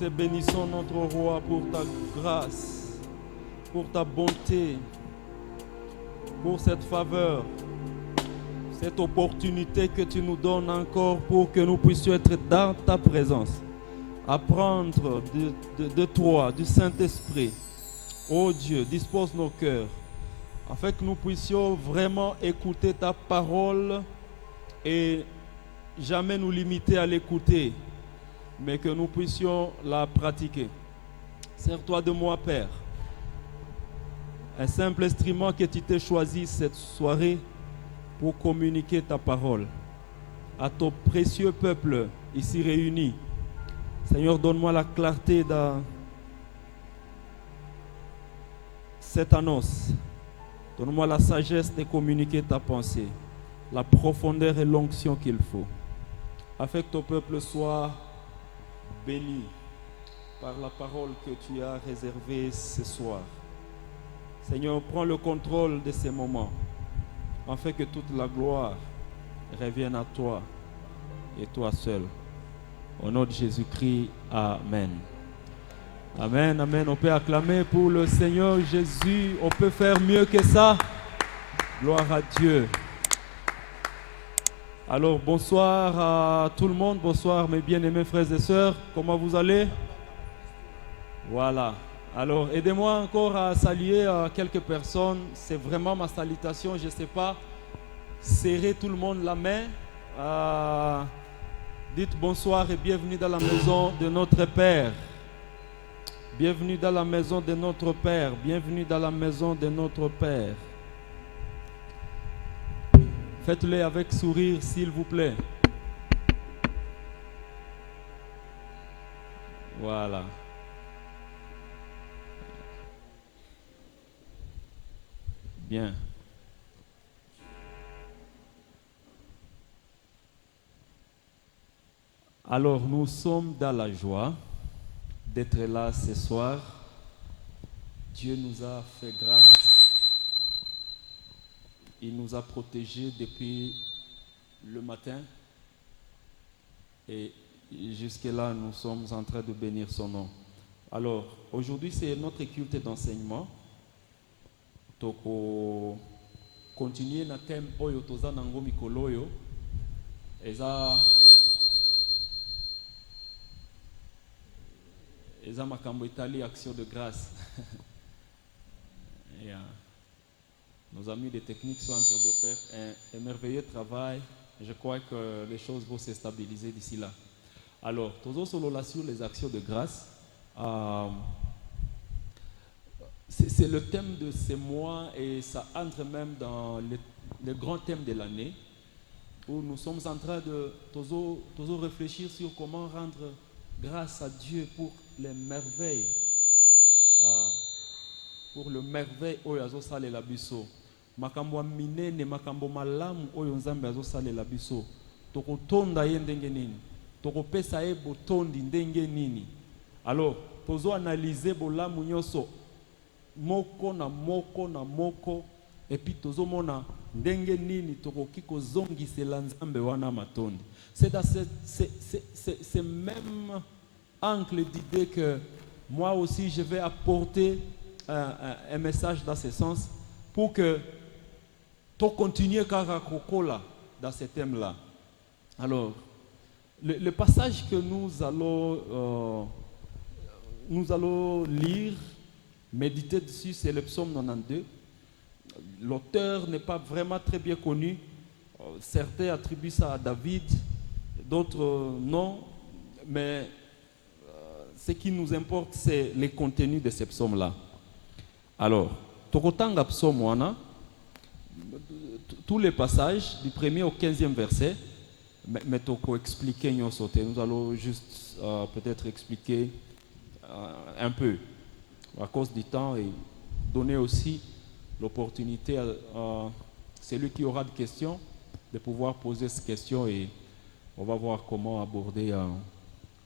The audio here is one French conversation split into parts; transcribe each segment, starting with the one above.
te bénissons, notre roi, pour ta grâce, pour ta bonté, pour cette faveur, cette opportunité que tu nous donnes encore pour que nous puissions être dans ta présence, apprendre de toi, du Saint-Esprit. Oh Dieu, dispose nos cœurs, afin que nous puissions vraiment écouter ta parole et jamais nous limiter à l'écouter, mais que nous puissions la pratiquer. Sers-toi de moi, Père, un simple instrument que tu t'es choisi cette soirée pour communiquer ta parole à ton précieux peuple ici réuni. Seigneur, donne-moi la clarté dans cette annonce. Donne-moi la sagesse de communiquer ta pensée, la profondeur et l'onction qu'il faut, afin que ton peuple soit béni par la parole que tu as réservée ce soir. Seigneur, prends le contrôle de ces moments, afin que toute la gloire revienne à toi et toi seul. Au nom de Jésus-Christ, Amen. Amen, amen. On peut acclamer pour le Seigneur Jésus. On peut faire mieux que ça. Gloire à Dieu. Alors, bonsoir à tout le monde. Bonsoir mes bien-aimés frères et sœurs. Comment vous allez? Voilà. Alors, aidez-moi encore à saluer quelques personnes. C'est vraiment ma salutation. Je ne sais pas. Serrez tout le monde la main. Dites bonsoir et bienvenue dans la maison de notre Père. Bienvenue dans la maison de notre Père. Bienvenue dans la maison de notre Père. Faites-le avec sourire, s'il vous plaît. Voilà. Bien. Alors, nous sommes dans la joie d'être là ce soir. Dieu nous a fait grâce. Il nous a protégés depuis le matin. Et jusque-là, nous sommes en train de bénir son nom. Alors, aujourd'hui, c'est notre culte d'enseignement. Donc, continuer na thème oyo toza nango mikolo oyo. Eza makambo etali action de grâce. Et, nos amis des techniques sont en train de faire un merveilleux travail. Je crois que les choses vont se stabiliser d'ici là. Alors, toujours sur les actions de grâce. C'est le thème de ces mois et ça entre même dans le grand thème de l'année où nous sommes en train de toujours réfléchir sur comment rendre grâce à Dieu pour les merveilles, pour le merveille oyo azosalela biso. Makambo minene, makambo malamu oyo nzambe azosalela biso. Tokotonda ye ndenge nini? Tokopesa ye botondi ndenge nini? Alors, tozo analyser bolamu nyonso moko na moko et puis tozo mona ndenge nini tokoki kozongisela nzambe wana matondi. C'est dans ce même angle d'idée que moi aussi je vais apporter un message dans ce sens pour que tu continues Karakokola dans ce thème-là. Alors, le passage que nous allons lire, méditer dessus, c'est le psaume 92. L'auteur n'est pas vraiment très bien connu. Certains attribuent ça à David, d'autres non. Mais ce qui nous importe, c'est les contenus de ce psaume-là. Alors, Tokotanga psaume wana, tous les passages, du 1er au 15e verset, mais Toko expliquer nous allons juste peut-être expliquer un peu à cause du temps et donner aussi l'opportunité à celui qui aura des questions de pouvoir poser ces questions et on va voir comment aborder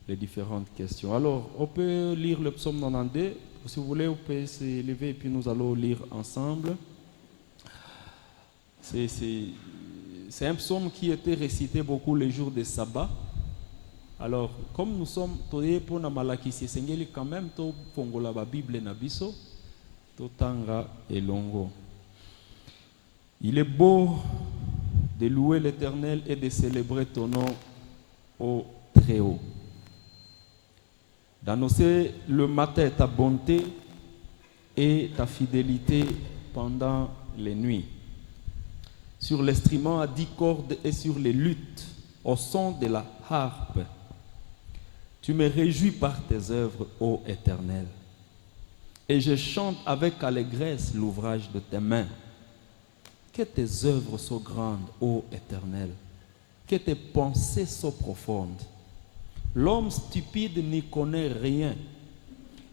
les différentes questions. Alors, on peut lire le psaume 92. Si vous voulez, vous pouvez se lever et puis nous allons lire ensemble. C'est un psaume qui était récité beaucoup les jours de sabbat. Alors, comme nous sommes toye pour na malakisi sengeli quand même to fongola ba Bible na biso to tanga elongo. Il est beau de louer l'Éternel et de célébrer ton nom au Très-Haut. D'annoncer le matin ta bonté et ta fidélité pendant les nuits. Sur l'instrument à 10 cordes et sur les luttes, au son de la harpe. Tu me réjouis par tes œuvres, ô Éternel. Et je chante avec allégresse l'ouvrage de tes mains. Que tes œuvres soient grandes, ô Éternel. Que tes pensées soient profondes. L'homme stupide n'y connaît rien,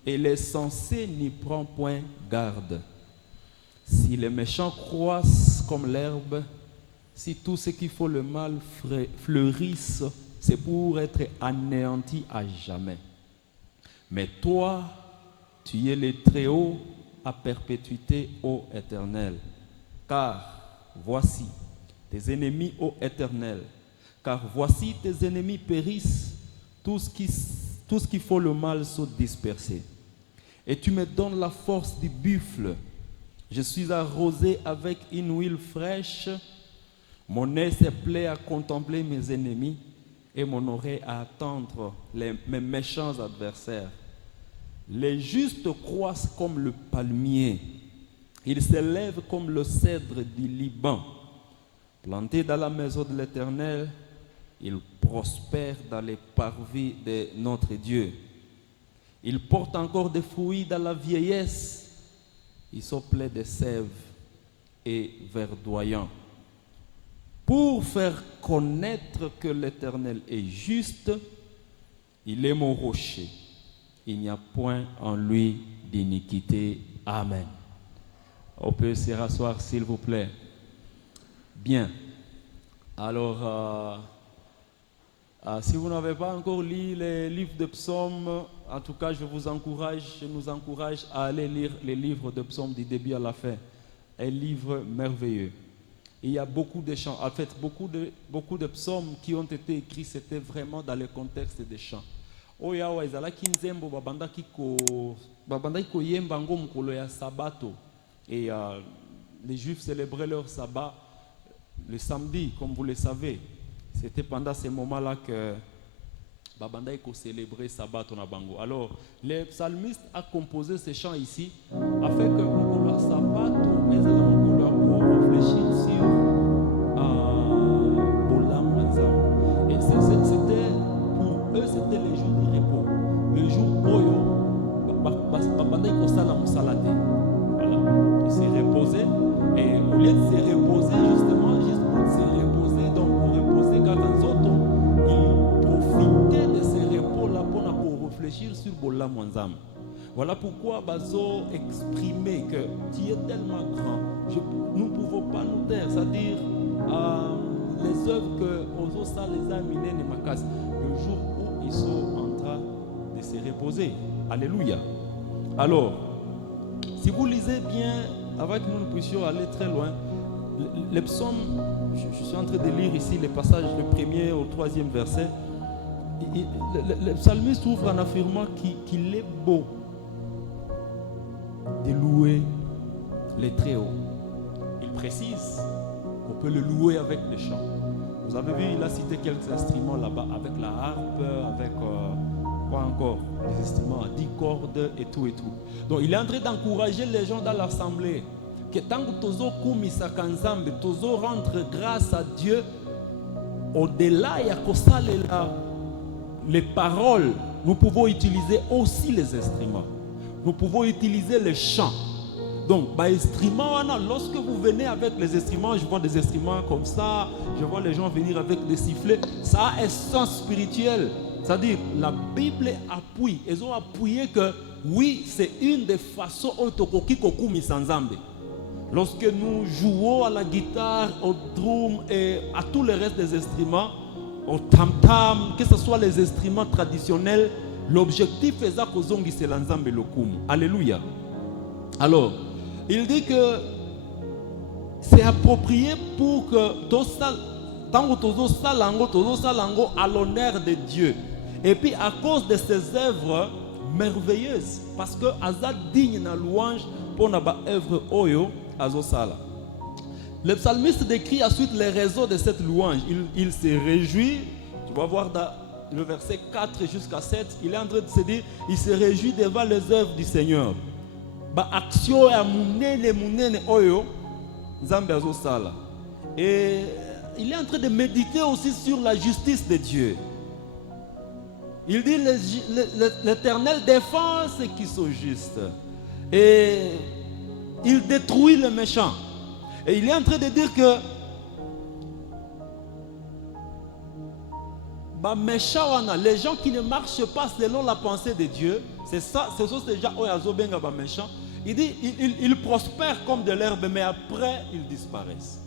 et les sensés n'y prend point garde. Si les méchants croissent comme l'herbe, si tout ce qui faut le mal fleurissent, c'est pour être anéanti à jamais. Mais toi, tu es le Très-Haut à perpétuité, ô Éternel. Car voici tes ennemis, ô Éternel. Car voici tes ennemis périssent, tous qui font le mal sont dispersés. Et tu me donnes la force du buffle. Je suis arrosé avec une huile fraîche. Mon nez se plaît à contempler mes ennemis et mon oreille à attendre mes méchants adversaires. Les justes croissent comme le palmier. Ils s'élèvent comme le cèdre du Liban. Plantés dans la maison de l'Éternel, ils prospèrent dans les parvis de notre Dieu. Ils portent encore des fruits dans la vieillesse. Ils sont pleins de sève et verdoyants. Pour faire connaître que l'Éternel est juste, il est mon rocher. Il n'y a point en lui d'iniquité. Amen. On peut se rasseoir, s'il vous plaît. Bien. Alors, si vous n'avez pas encore lu les livres de psaumes, en tout cas, je nous encourage à aller lire les livres de psaumes du début à la fin. Un livre merveilleux. Il y a beaucoup de chants. En fait, beaucoup de psaumes qui ont été écrits, c'était vraiment dans le contexte des chants. Oyawa ezala kinzembo babandaki ko yemba ngo mukolo ya sabato. Et les Juifs célébraient leur sabbat le samedi, comme vous le savez. C'était pendant ces moments-là que babanda ko célébrer sabbat na bango. Alors, le psalmiste a composé ces chants ici afin que mukolo ya sabato ezala mukolo pour réfléchir sur et c'était pour eux, c'était le jour du repos, le jour oyo babanda ko sala musalate. Voilà, ils se reposaient et au lieu de se reposer justement juste pour se reposer, donc pour reposer quand les autres ils profitaient de ce repos là pour réfléchir sur bola mwanzam. Voilà pourquoi Bazo exprimait que tu es tellement grand, nous ne pouvons pas nous taire, c'est-à-dire les œuvres que Ozosa les a minées ne macassent, le jour où ils sont en train de se reposer. Alléluia. Alors, si vous lisez bien, avec nous, nous puissions aller très loin. Les psaumes, je suis en train de lire ici les passages du 1er au 3e verset. Le psalmiste ouvre en affirmant qu'il est beau de louer les Très-Hauts. Il précise qu'on peut le louer avec les chants. Vous avez vu, il a cité quelques instruments là-bas, avec la harpe, avec quoi encore, les instruments à 10 cordes et tout et tout. Donc il est en train d'encourager les gens dans l'assemblée que tant que tozo kumisa kanzambe, tozo rendre grâce à Dieu, au-delà il y a les paroles, nous pouvons utiliser aussi les instruments. Nous pouvons utiliser les chants. Donc, lorsque vous venez avec les instruments, je vois des instruments comme ça, je vois les gens venir avec des sifflets, ça a un sens spirituel. C'est-à-dire, la Bible appuie, ils ont appuyé que oui, c'est une des façons autokoki kokumi sanzambe. Lorsque nous jouons à la guitare, au drum et à tous les restes des instruments, au tam-tam, que ce soit les instruments traditionnels, l'objectif est que c'est l'ensemble lokum. Alléluia. Alors, il dit que c'est approprié pour que tant que salango à l'honneur de Dieu. Et puis à cause de ses œuvres merveilleuses, parce que Aza digne na louange pour na ba œuvre oyo azosala. Le psalmiste décrit ensuite les raisons de cette louange. Il se réjouit, tu vas voir dans le verset 4 jusqu'à 7, il est en train de se dire, il se réjouit devant les œuvres du Seigneur. Ba action ya munene oyo Nzambe azosala. Et il est en train de méditer aussi sur la justice de Dieu. Il dit l'Éternel défend ceux qui sont justes et il détruit les méchants. Et il est en train de dire que les gens qui ne marchent pas selon la pensée de Dieu, ce sont ces gens qui méchants. Il dit ils prospèrent comme de l'herbe, mais après ils disparaissent.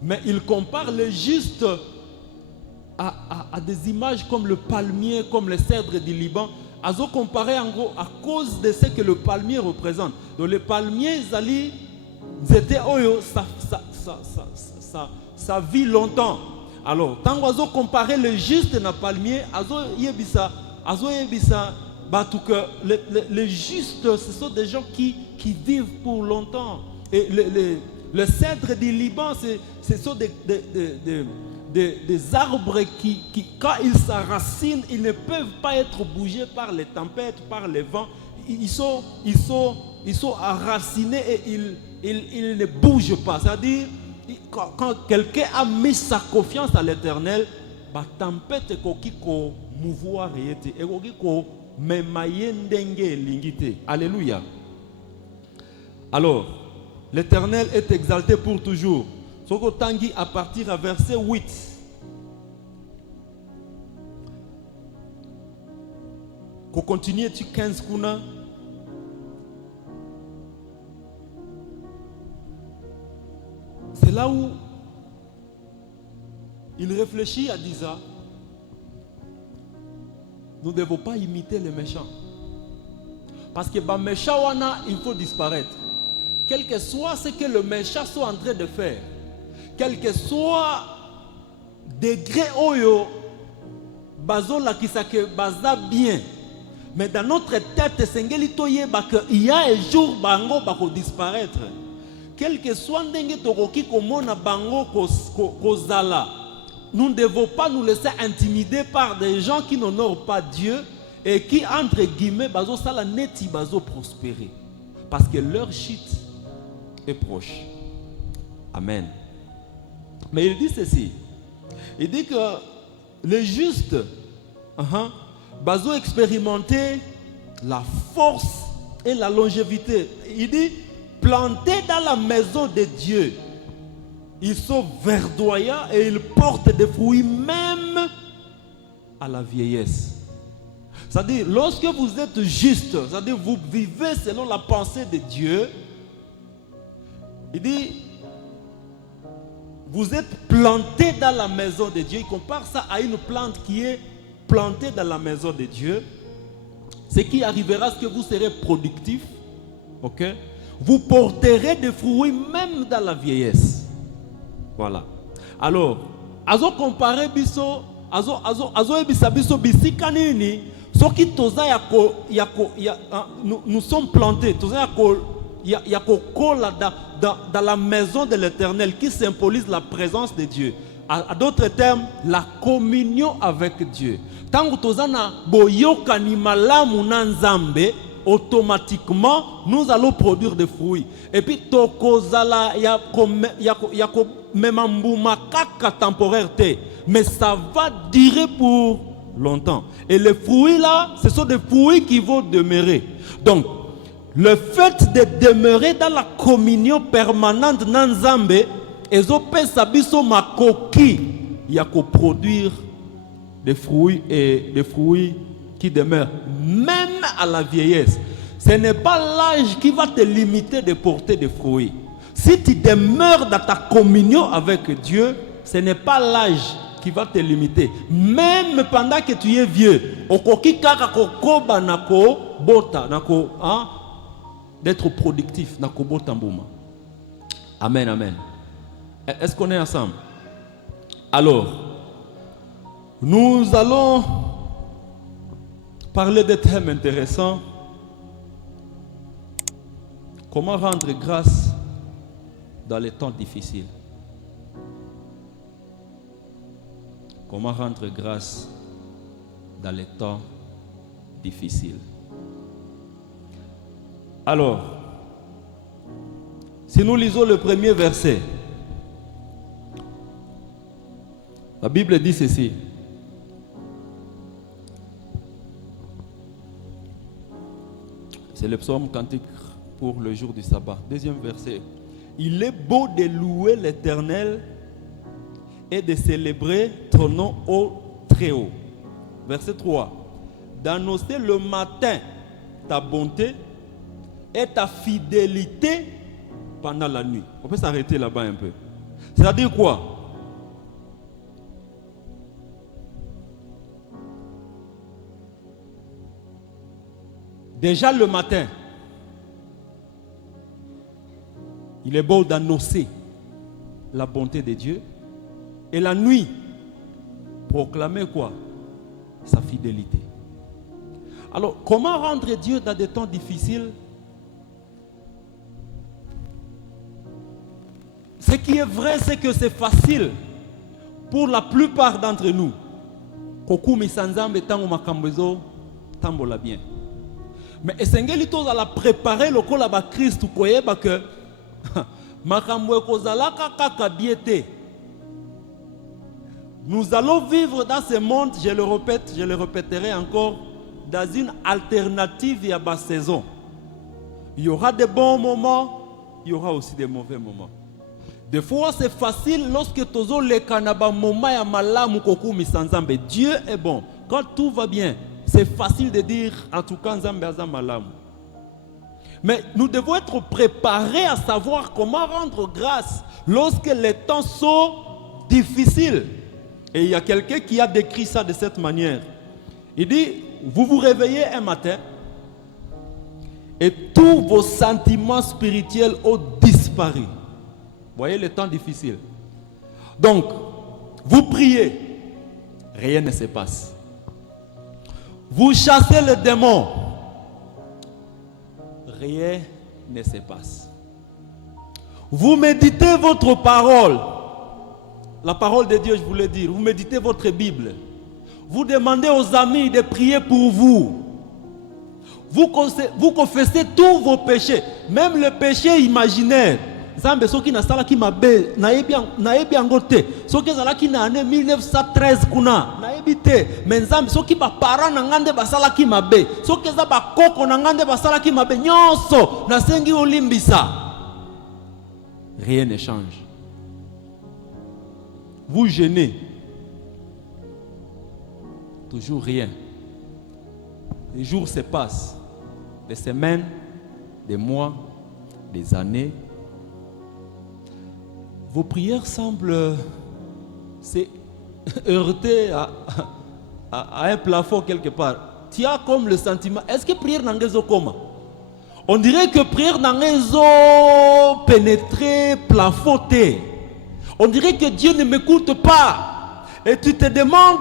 Mais il compare les justes à des images comme le palmier, comme les cèdres du Liban. Azo comparé en gros à cause de ce que le palmier représente. Donc le palmier, ça vit longtemps. Alors, tant qu'on comparer le juste dans le palmier, les justes, ce sont des gens qui vivent pour longtemps. Et le cèdre du Liban, ce sont des arbres qui, quand ils s'enracinent, ils ne peuvent pas être bougés par les tempêtes, par les vents. Ils sont enracinés et ils ne bougent pas. C'est-à-dire, quand quelqu'un a mis sa confiance à l'Éternel, la tempête est mouvoir et alléluia. Alors, l'Éternel est exalté pour toujours. Soko Tangi à partir à verset 8. Qu'on continue tu 15 kuna. C'est là où il réfléchit à Disa. Nous ne devons pas imiter les méchants. Parce que les méchants, il faut disparaître. Quel que soit ce que le méchant soit en train de faire, quel que soit degré oyo, bazo la kisake baza bien. Mais dans notre tête, il y a un jour bango bako disparaître. Quel que soit ndenge tokoki komona bango kozala, nous ne devons pas nous laisser intimider par des gens qui n'honorent pas Dieu et qui, entre guillemets, bazo sala neti bazo prospérer. Parce que leur chute est proche. Amen. Mais il dit ceci. Il dit que les justes bazo expérimenter la force et la longévité. Il dit plantés dans la maison de Dieu, ils sont verdoyants et ils portent des fruits même à la vieillesse. C'est-à-dire, lorsque vous êtes juste, c'est-à-dire vous vivez selon la pensée de Dieu, il dit, vous êtes plantés dans la maison de Dieu. Il compare ça à une plante qui est plantée dans la maison de Dieu. Ce qui arrivera, c'est que vous serez productif. Ok? Vous porterez des fruits même dans la vieillesse. Voilà. Alors, azo comparer biso, azo ebisa biso bisika nini, soki toza nous sommes plantés, toza yako kola dans la maison de l'Éternel qui symbolise la présence de Dieu. À d'autres termes, la communion avec Dieu. Tant que toza na boyoka ni malamu na Nzambe, automatiquement, nous allons produire des fruits. Et puis, tokozala yako memambuma kaka temporaire te, mais ça va durer pour longtemps. Et les fruits là, ce sont des fruits qui vont demeurer. Donc, le fait de demeurer dans la communion permanente nanzambe, ezopesa biso makoki yako produire des fruits et des fruits qui demeure même à la vieillesse. Ce n'est pas l'âge qui va te limiter de porter des fruits. Si tu demeures dans ta communion avec Dieu, ce n'est pas l'âge qui va te limiter. Même pendant que tu es vieux, d'être productif. Amen, amen. Est-ce qu'on est ensemble? Alors, nous allons parler de thèmes intéressants. Comment rendre grâce dans les temps difficiles? Comment rendre grâce dans les temps difficiles? Alors, si nous lisons le premier verset, la Bible dit ceci. C'est le psaume cantique pour le jour du sabbat. Deuxième verset. Il est beau de louer l'Éternel et de célébrer ton nom au Très-Haut. Verset 3. D'annoncer le matin ta bonté et ta fidélité pendant la nuit. On peut s'arrêter là-bas un peu. C'est-à-dire quoi? Déjà le matin, il est beau d'annoncer la bonté de Dieu. Et la nuit, proclamer quoi? Sa fidélité. Alors, comment rendre Dieu dans des temps difficiles? Ce qui est vrai, c'est que c'est facile pour la plupart d'entre nous. Kokumi sanzambe tango makambezo tambola bien. Mais esengeli toza la préparer le kola ba Christ koyeba que makambo kozalaka kaka biete. Nous allons vivre dans ce monde, je le répète, je le répéterai encore, dans une alternative à ma saison. Il y aura des bons moments, il y aura aussi des mauvais moments. Des fois, c'est facile lorsque tozo le kanaba moma ya malamu kokumi sanzambe. Dieu est bon. Quand tout va bien, c'est facile de dire en tout cas nzambe aza malamu. Mais nous devons être préparés à savoir comment rendre grâce lorsque les temps sont difficiles. Et il y a quelqu'un qui a décrit ça de cette manière. Il dit, vous vous réveillez un matin et tous vos sentiments spirituels ont disparu. Vous voyez les temps difficiles. Donc, vous priez, rien ne se passe. Vous chassez le démon, rien ne se passe. Vous méditez votre parole, la parole de Dieu, je voulais dire. Vous méditez votre Bible. Vous demandez aux amis de prier pour vous. Vous confessez tous vos péchés, même le péché imaginaire. Zambe soki na sala ki mabe na yebi angote soki zala ki na année 1913 kuna na yebi te mais Zambe soki ba parents na ngande basala ki mabe soki za ba koko na ngande basala ki mabe nyonso na sengi olimbisa. Rien ne change. Vous jeûnez, toujours rien. Les jours se passent, des semaines, des mois, des années. Vos prières semblent se heurter à un plafond quelque part. Tu as comme le sentiment, est-ce que prière n'angezo comment? On dirait que prière n'angezo pénétrer, plafonner. On dirait que Dieu ne m'écoute pas. Et tu te demandes,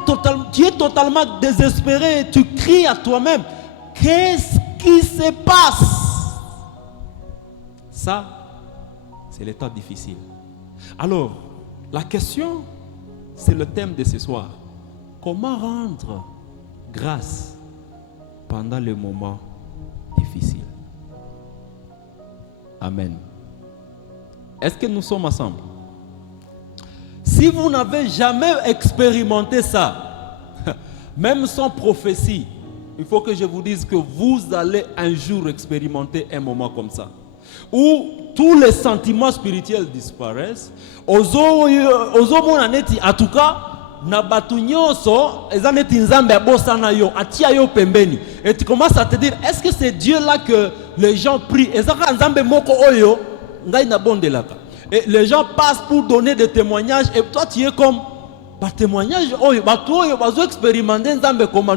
tu es totalement désespéré. Et tu cries à toi-même, qu'est-ce qui se passe? Ça, c'est l'état difficile. Alors, la question, c'est le thème de ce soir. Comment rendre grâce pendant les moments difficiles? Amen. Est-ce que nous sommes ensemble? Si vous n'avez jamais expérimenté ça, même sans prophétie, il faut que je vous dise que vous allez un jour expérimenter un moment comme ça, où tous les sentiments spirituels disparaissent. En tout cas, et tu commences à te dire, est-ce que c'est Dieu là que les gens prient? Et les gens passent pour donner des témoignages et toi tu es comme témoignage,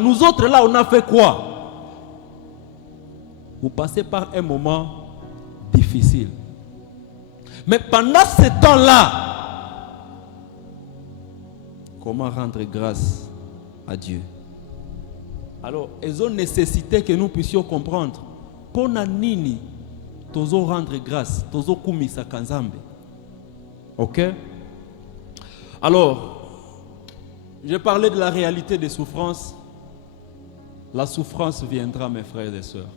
nous autres là on a fait quoi? Vous passez par un moment difficile. Mais pendant ce temps-là, comment rendre grâce à Dieu? Alors, ils ont nécessité que nous puissions comprendre. Pona nini, tozo rendre grâce, tozo kumisa kanzambe. Ok? Alors, j'ai parlé de la réalité des souffrances. La souffrance viendra, mes frères et sœurs.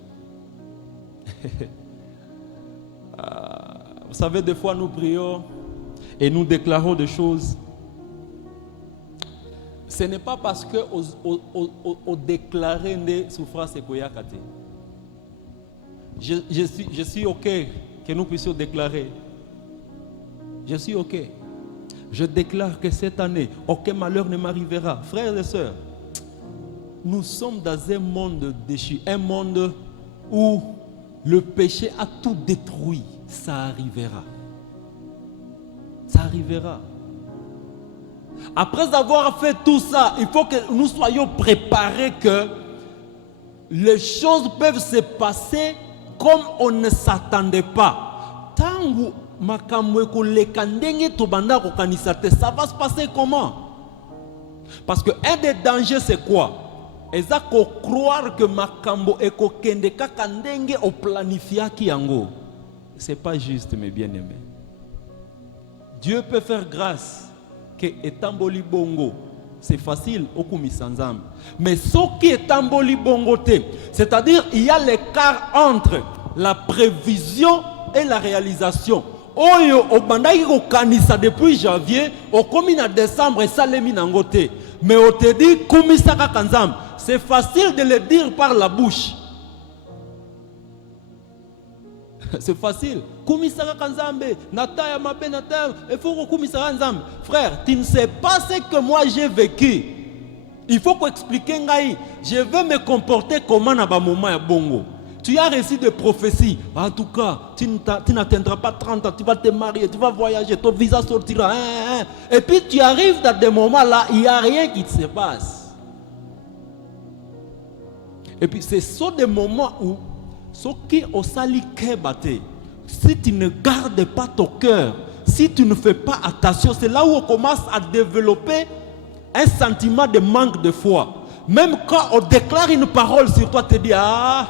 Vous savez, des fois nous prions et nous déclarons des choses. Ce n'est pas parce que on déclarer des souffrances et koyakate. Je suis ok que nous puissions déclarer. Je suis ok. Je déclare que cette année, aucun malheur ne m'arrivera. Frères et sœurs, nous sommes dans un monde déchu, un monde où le péché a tout détruit. Ça arrivera. Ça arrivera. Après avoir fait tout ça, il faut que nous soyons préparés que les choses peuvent se passer comme on ne s'attendait pas. Tant ça va se passer comment? Parce que un des dangers c'est quoi? Eza ko croire que makambo eko kende kaka ndenge o planifia ki yango. C'est pas juste, mes bien-aimés. Dieu peut faire grâce que etamboli bongo. C'est facile au kumisanzam. Mais ce qui est tamboli bongo te, c'est-à-dire il y a l'écart entre la prévision et la réalisation. Oyo obandaki ko kanisa depuis janvier, au komi na décembre et salemi nangote. Mais on te dit kumisaka kanzam. C'est facile de le dire par la bouche. C'est facile. Kumisaka kanzambe, nataya mabe nataya, il faut que kumisaka kanzambe. Frère, tu ne sais pas ce que moi j'ai vécu. Il faut qu'on explique ngai, je vais me comporter comment na ba moment ya bongo. Tu as reçu des prophéties. En tout cas, tu n'atteindras pas 30 ans, tu vas te marier, tu vas voyager, ton visa sortira. Et puis tu arrives dans des moments là, il n'y a rien qui se passe. Et puis ce sont des moments où, ce qui au sali kebate, si tu ne gardes pas ton cœur, si tu ne fais pas attention, c'est là où on commence à développer un sentiment de manque de foi. Même quand on déclare une parole sur toi, tu te dis, ah,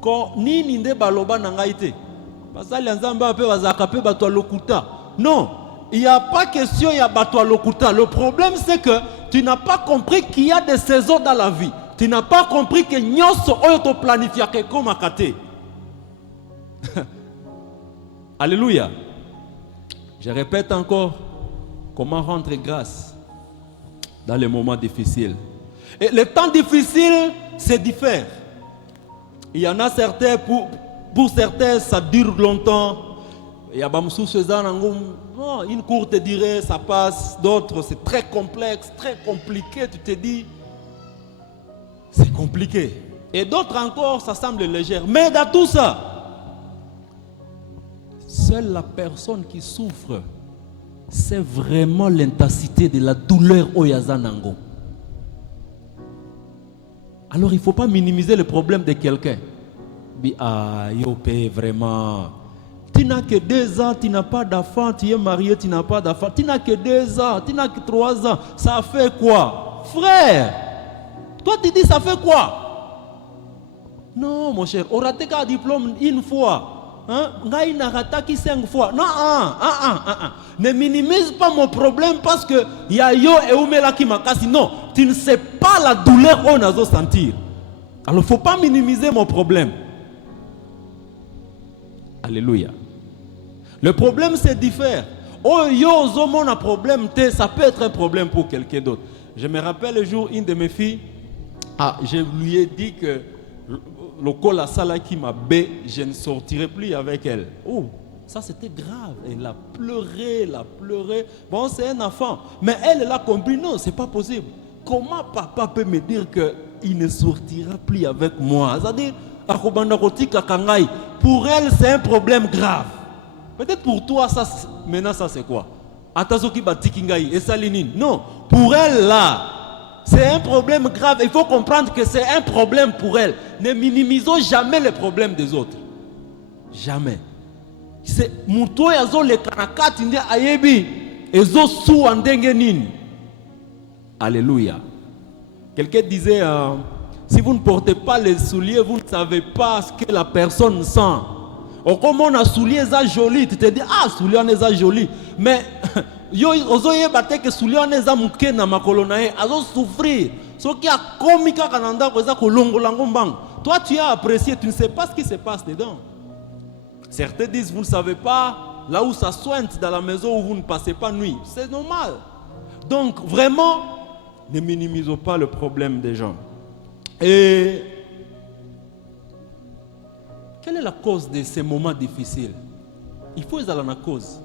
quand ni ninde baloba nangaite. Parce que les gens peuvent azakape batwa lokuta. Non, il n'y a pas question, il y a batwa lokuta. Le problème c'est que tu n'as pas compris qu'il y a des saisons dans la vie. Tu n'as pas compris que nyonso oyo to planifia ke koma kate. Alléluia. Je répète encore, comment rendre grâce dans les moments difficiles. Et les temps difficiles, c'est différent. Il y en a certains, pour certains, ça dure longtemps. Il y a une courte durée, ça passe. D'autres, c'est très complexe, très compliqué. Tu te dis, c'est compliqué. Et d'autres encore, ça semble léger. Mais dans tout ça, seule la personne qui souffre, c'est vraiment l'intensité de la douleur Oyazanango. Alors il ne faut pas minimiser le problème de quelqu'un. Ah, Yopé, vraiment. Tu n'as que 2 ans, tu n'as pas d'enfant, tu es marié, tu n'as pas d'enfant. Tu n'as que 2 ans, tu n'as que 3 ans. Ça fait quoi? Frère, toi tu dis ça fait quoi? Non mon cher, on rate qu'un diplôme une fois. Ngai na rataki 5 fois. Non, ne minimise pas mon problème parce que y a yo et umela qui makasi. Non, tu ne sais pas la douleur qu'on a sentir. Alors il ne faut pas minimiser mon problème. Alléluia. Le problème c'est différent. Oh yo zomo na problème, ça peut être un problème pour quelqu'un d'autre. Je me rappelle le jour, une de mes filles, je lui ai dit que le col à Salah qui m'a bé, je ne sortirai plus avec elle. Oh, ça c'était grave. Elle a pleuré. Bon, c'est un enfant. Mais elle a compris, non, c'est pas possible. Comment papa peut me dire qu'il ne sortira plus avec moi? C'est-à-dire, pour elle, c'est un problème grave. Peut-être pour toi, ça, maintenant, ça c'est quoi? Non, pour elle là, c'est un problème grave. Il faut comprendre que c'est un problème pour elle. Ne minimisons jamais les problèmes des autres. Jamais. C'est muto yazo le karakati ndi ayebi ezo su andenge nini. Alléluia. Quelqu'un disait Si vous ne portez pas les souliers, vous ne savez pas ce que la personne sent. Ou comme on a souliers ça joli, tu te dis ah souliers on est ça joli, mais yo ozo yebate que souliers on est ça muke na makolo na ye, azo souffrir. Ce qui a komika kananda ko za kolongo langombang. Toi tu as apprécié, tu ne sais pas ce qui se passe dedans. Certains disent vous ne savez pas là où ça sointe dans la maison où vous ne passez pas nuit. C'est normal. Donc vraiment ne minimisons pas le problème des gens. Et quelle est la cause de ces moments difficiles? Il faut aller la cause.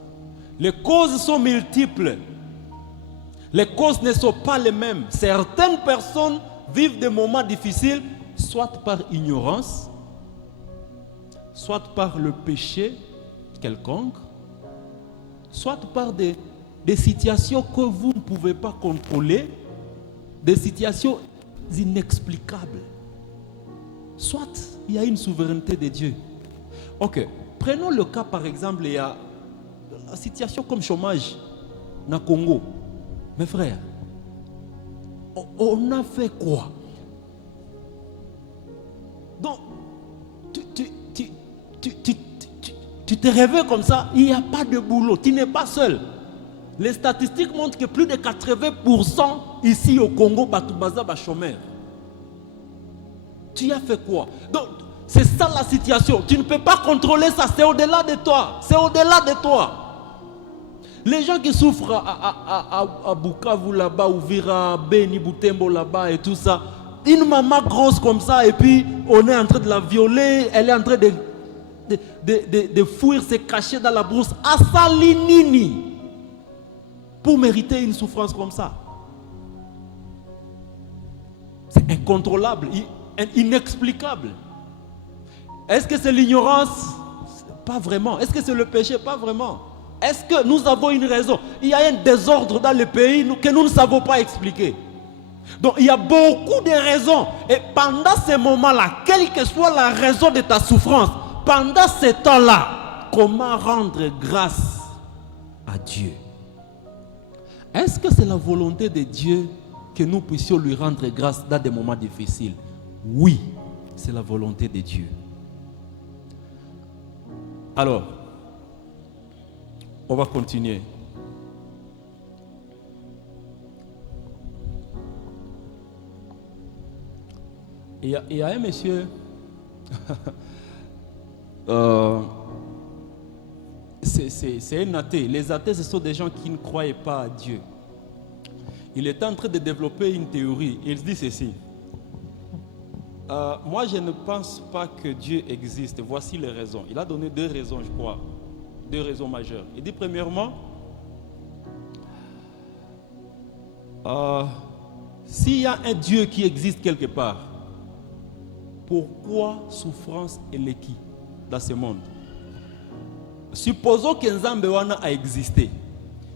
Les causes sont multiples. Les causes ne sont pas les mêmes. Certaines personnes vivent des moments difficiles, soit par ignorance, soit par le péché quelconque, soit par des situations que vous ne pouvez pas contrôler, des situations inexplicables. Soit il y a une souveraineté de Dieu. Ok, prenons le cas par exemple, il y a la situation comme chômage dans le Congo. Mes frères, on a fait quoi? Donc, tu te réveilles comme ça, il n'y a pas de boulot, tu n'es pas seul. Les statistiques montrent que plus de 80% ici au Congo, Batoubaza, chômeur. Tu as fait quoi? Donc, c'est ça la situation. Tu ne peux pas contrôler ça, c'est au-delà de toi. C'est au-delà de toi. Les gens qui souffrent à Bukavu là-bas, ou Vira, Beni, Butembo là-bas et tout ça, une maman grosse comme ça, et puis on est en train de la violer, elle est en train de fuir, se cacher dans la brousse, à Salinini, pour mériter une souffrance comme ça. C'est incontrôlable, inexplicable. Est-ce que c'est l'ignorance? Pas vraiment. Est-ce que c'est le péché? Pas vraiment. Est-ce que nous avons une raison? Il y a un désordre dans le pays que nous ne savons pas expliquer. Donc il y a beaucoup de raisons. Et pendant ces moments-là, quelle que soit la raison de ta souffrance, pendant ce temps-là, comment rendre grâce à Dieu? Est-ce que c'est la volonté de Dieu que nous puissions lui rendre grâce dans des moments difficiles? Oui, c'est la volonté de Dieu. Alors, on va continuer. Il y a un monsieur, c'est un athée. Les athées, ce sont des gens qui ne croyaient pas à Dieu. Il est en train de développer une théorie. Il dit ceci. Moi, je ne pense pas que Dieu existe. Voici les raisons. Il a donné 2 raisons, je crois. 2 raisons majeures. Il dit premièrement, s'il y a un Dieu qui existe quelque part, pourquoi souffrance et l'équi dans ce monde? Supposons que Nzambe a existé.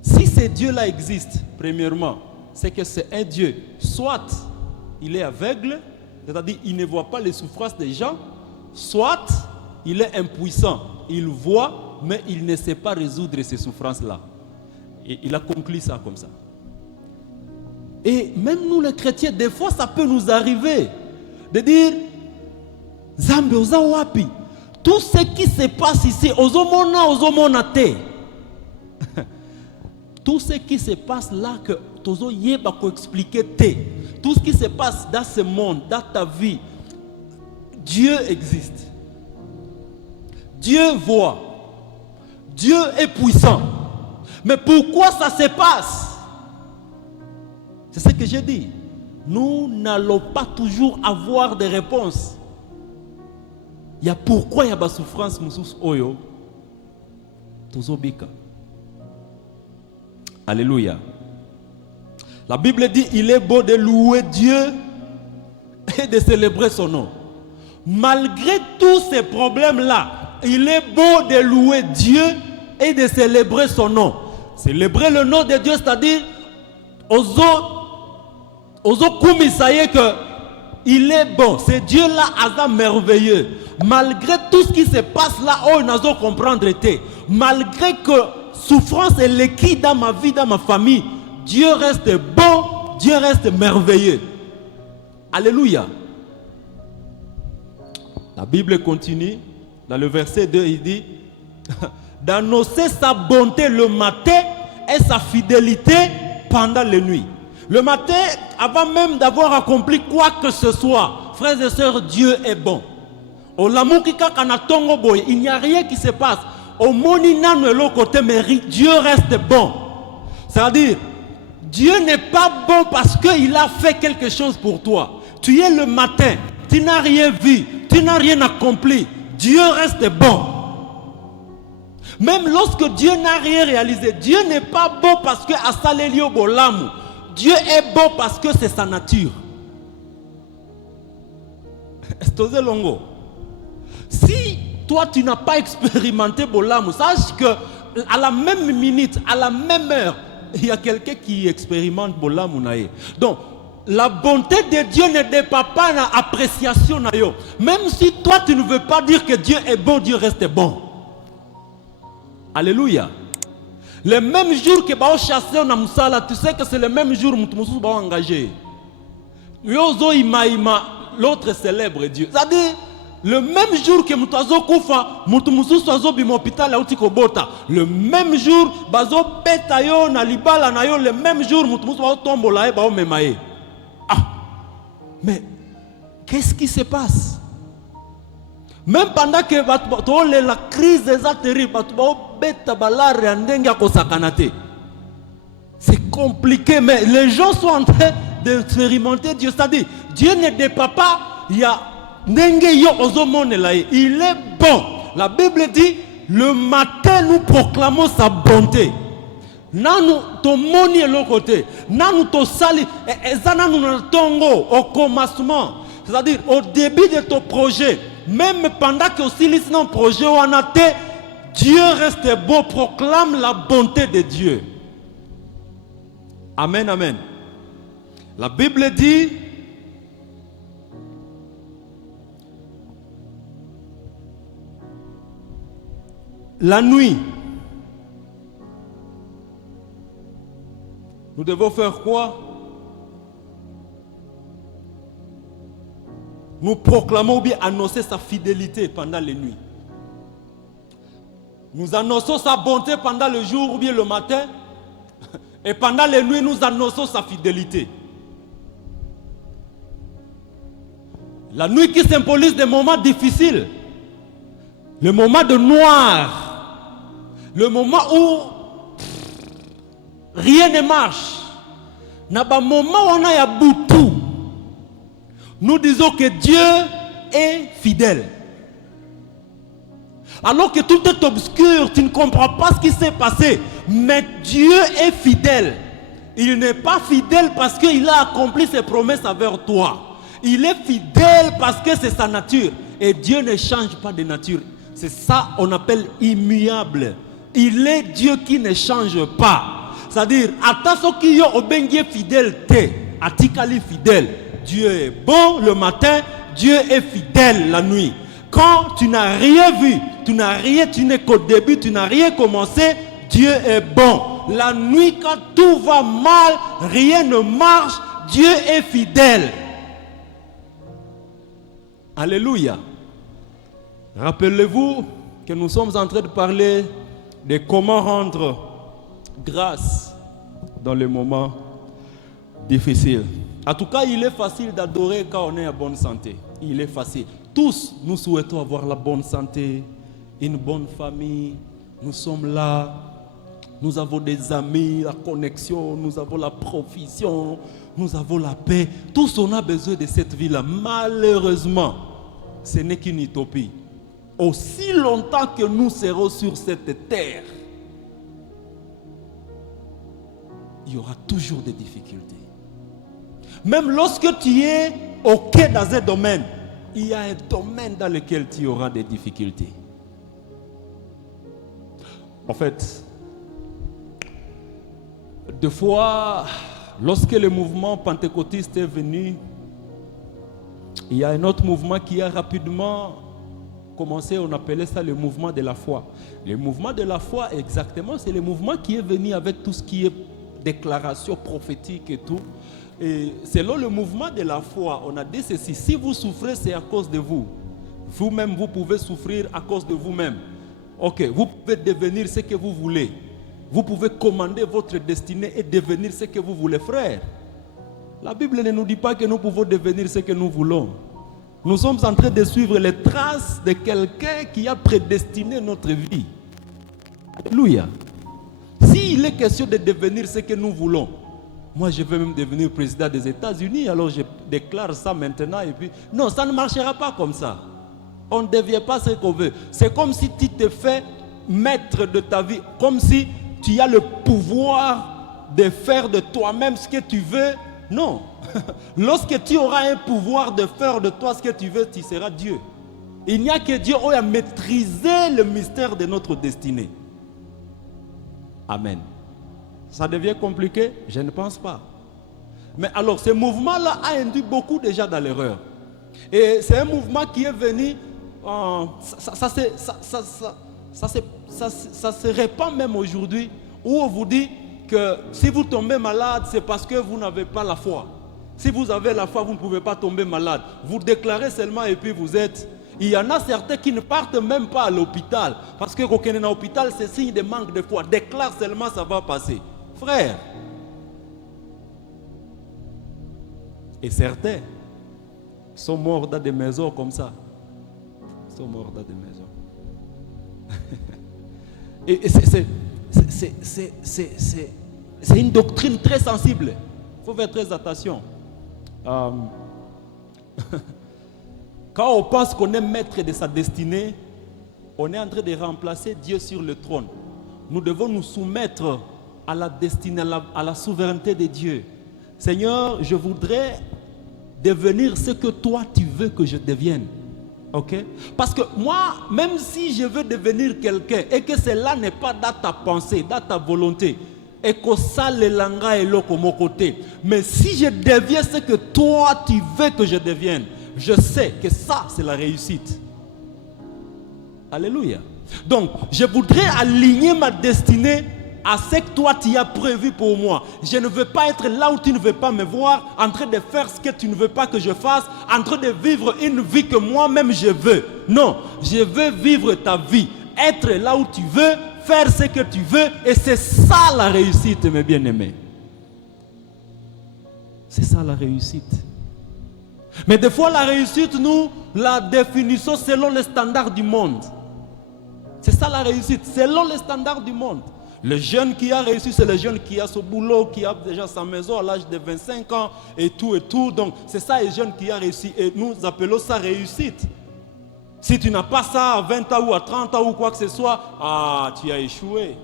Si ce Dieu-là existe, premièrement, c'est que c'est un Dieu. Soit il est aveugle, c'est-à-dire il ne voit pas les souffrances des gens, soit il est impuissant, il voit, mais il ne sait pas résoudre ces souffrances-là. Et il a conclu ça comme ça. Et même nous les chrétiens, des fois ça peut nous arriver de dire Zambe oza wapi, tout ce qui se passe ici, ozomona te. Tout ce qui se passe là que tozo yeba ko expliquer te. Tout ce qui se passe dans ce monde, dans ta vie, Dieu existe. Dieu voit. Dieu est puissant. Mais pourquoi ça se passe? C'est ce que j'ai dit. Nous n'allons pas toujours avoir des réponses. Il y a pourquoi il y a des souffrances musus oyo. Tozobika. Alléluia. La Bible dit il est beau de louer Dieu et de célébrer son nom. Malgré tous ces problèmes-là, il est beau de louer Dieu et de célébrer son nom. Célébrer le nom de Dieu, c'est-à-dire ozo kumisaye que il est bon. C'est Dieu-là asa merveilleux. Malgré tout ce qui se passe là, on n'a pas comprendre été. Malgré que souffrance et l'équité dans ma vie, dans ma famille, Dieu reste bon, Dieu reste merveilleux. Alléluia. La Bible continue, dans le verset 2, il dit d'annoncer sa bonté le matin et sa fidélité pendant les nuits. Le matin, avant même d'avoir accompli quoi que ce soit, frères et sœurs, Dieu est bon. Il n'y a rien qui se passe. Au monina de l'autre côté, mais Dieu reste bon. C'est-à-dire, Dieu n'est pas bon parce qu'il a fait quelque chose pour toi. Tu es le matin, tu n'as rien vu, tu n'as rien accompli. Dieu reste bon. Même lorsque Dieu n'a rien réalisé, Dieu n'est pas bon parce que Asalelio Bolamu. Dieu est bon parce que c'est sa nature. Si toi tu n'as pas expérimenté Bolamu, sache que à la même minute, à la même heure, il y a quelqu'un qui expérimente Bolamu nae. Donc la bonté de Dieu ne dépend pas de l'appréciation nayo. Même si toi tu ne veux pas dire que Dieu est bon, Dieu reste bon. Alléluia. Le même jour que tu chasser na musala, tu sais que c'est le même jour que tu vas engagé. L'autre célèbre Dieu. C'est-à-dire, le même jour que tu kufa, le même jour, bazo betayo na libala na yo, le même jour, tombola e ba memaye. Ah, mais qu'est-ce qui se passe? Même pendant que la crise est terrible, c'est compliqué, mais les gens sont en train d'expérimenter Dieu. C'est-à-dire, Dieu ne dépend pas, il est bon. La Bible dit, le matin nous proclamons sa bonté. Nanu to moni et l'autre côté, nanu to sali, et ça nanu tongo au commencement, c'est-à-dire au début de ton projet. Même pendant que aussi le projet on a été, Dieu reste beau, proclame la bonté de Dieu. Amen, amen. La Bible dit la nuit, nous devons faire quoi? Nous proclamons ou bien annoncer sa fidélité pendant les nuits. Nous annonçons sa bonté pendant le jour ou bien le matin. Et pendant les nuits, nous annonçons sa fidélité. La nuit qui symbolise des moments difficiles. Le moment de noir. Le moment où rien ne marche. N'a pas moment où on a boutou. Nous disons que Dieu est fidèle. Alors que tout est obscur, tu ne comprends pas ce qui s'est passé. Mais Dieu est fidèle. Il n'est pas fidèle parce qu'il a accompli ses promesses envers toi. Il est fidèle parce que c'est sa nature. Et Dieu ne change pas de nature. C'est ça qu'on appelle immuable. Il est Dieu qui ne change pas. C'est-à-dire, attention qui est obéi fidèle, atikali fidèle. Dieu est bon le matin, Dieu est fidèle la nuit. Quand tu n'as rien vu, tu n'es qu'au début, tu n'as rien commencé, Dieu est bon. La nuit, quand tout va mal, rien ne marche, Dieu est fidèle. Alléluia. Rappelez-vous que nous sommes en train de parler de comment rendre grâce dans les moments difficiles. En tout cas, il est facile d'adorer quand on est en bonne santé. Il est facile. Tous, nous souhaitons avoir la bonne santé, une bonne famille. Nous sommes là. Nous avons des amis, la connexion, nous avons la provision, nous avons la paix. Tous, on a besoin de cette vie-là. Malheureusement, ce n'est qu'une utopie. Aussi longtemps que nous serons sur cette terre, il y aura toujours des difficultés. Même lorsque tu es OK dans un domaine, il y a un domaine dans lequel tu auras des difficultés. En fait, des fois, lorsque le mouvement pentecôtiste est venu, il y a un autre mouvement qui a rapidement commencé, on appelait ça le mouvement de la foi. Le mouvement de la foi, exactement, c'est le mouvement qui est venu avec tout ce qui est déclaration prophétique et tout. Et selon le mouvement de la foi, on a dit ceci: si vous souffrez, c'est à cause de vous. Vous-même, vous pouvez souffrir à cause de vous-même. Ok, vous pouvez devenir ce que vous voulez. Vous pouvez commander votre destinée et devenir ce que vous voulez, frère. La Bible ne nous dit pas que nous pouvons devenir ce que nous voulons. Nous sommes en train de suivre les traces de quelqu'un qui a prédestiné notre vie. Alléluia. S'il est question de devenir ce que nous voulons, moi je veux même devenir président des États-Unis, alors je déclare ça maintenant et puis... Non, ça ne marchera pas comme ça. On ne devient pas ce qu'on veut. C'est comme si tu te fais maître de ta vie, comme si tu as le pouvoir de faire de toi-même ce que tu veux. Non. Lorsque tu auras un pouvoir de faire de toi ce que tu veux, tu seras Dieu. Il n'y a que Dieu qui a maîtrisé le mystère de notre destinée. Amen. Ça devient compliqué? Je ne pense pas. Mais alors, ce mouvement-là a induit beaucoup déjà dans l'erreur. Et c'est un mouvement qui est venu, ça se répand même aujourd'hui, où on vous dit que si vous tombez malade, c'est parce que vous n'avez pas la foi. Si vous avez la foi, vous ne pouvez pas tomber malade. Vous déclarez seulement et puis vous êtes... Il y en a certains qui ne partent même pas à l'hôpital. Parce que quand on est à l'hôpital, c'est signe de manque de foi. Déclare seulement, ça va passer. Frère. Et certains sont morts dans des maisons comme ça. Ils sont morts dans des maisons. Et c'est une doctrine très sensible. Il faut faire très attention. Quand on pense qu'on est maître de sa destinée, on est en train de remplacer Dieu sur le trône. Nous devons nous soumettre à la destinée, à la souveraineté de Dieu. Seigneur, je voudrais devenir ce que toi tu veux que je devienne. Ok? Parce que moi, même si je veux devenir quelqu'un et que cela n'est pas dans ta pensée, dans ta volonté, et que ça le langa est là comme mon côté, mais si je deviens ce que toi tu veux que je devienne, je sais que ça c'est la réussite. Alléluia. Donc, je voudrais aligner ma destinée à ce que toi tu as prévu pour moi. Je ne veux pas être là où tu ne veux pas me voir, en train de faire ce que tu ne veux pas que je fasse, en train de vivre une vie que moi-même je veux. Non, je veux vivre ta vie, être là où tu veux, faire ce que tu veux, et c'est ça la réussite, mes bien-aimés. C'est ça la réussite. Mais des fois, la réussite, nous la définissons selon les standards du monde. C'est ça la réussite, selon les standards du monde. Le jeune qui a réussi, c'est le jeune qui a son boulot, qui a déjà sa maison à l'âge de 25 ans et tout et tout. Donc, c'est ça le jeune qui a réussi et nous appelons ça réussite. Si tu n'as pas ça à 20 ans ou à 30 ans ou quoi que ce soit, tu as échoué.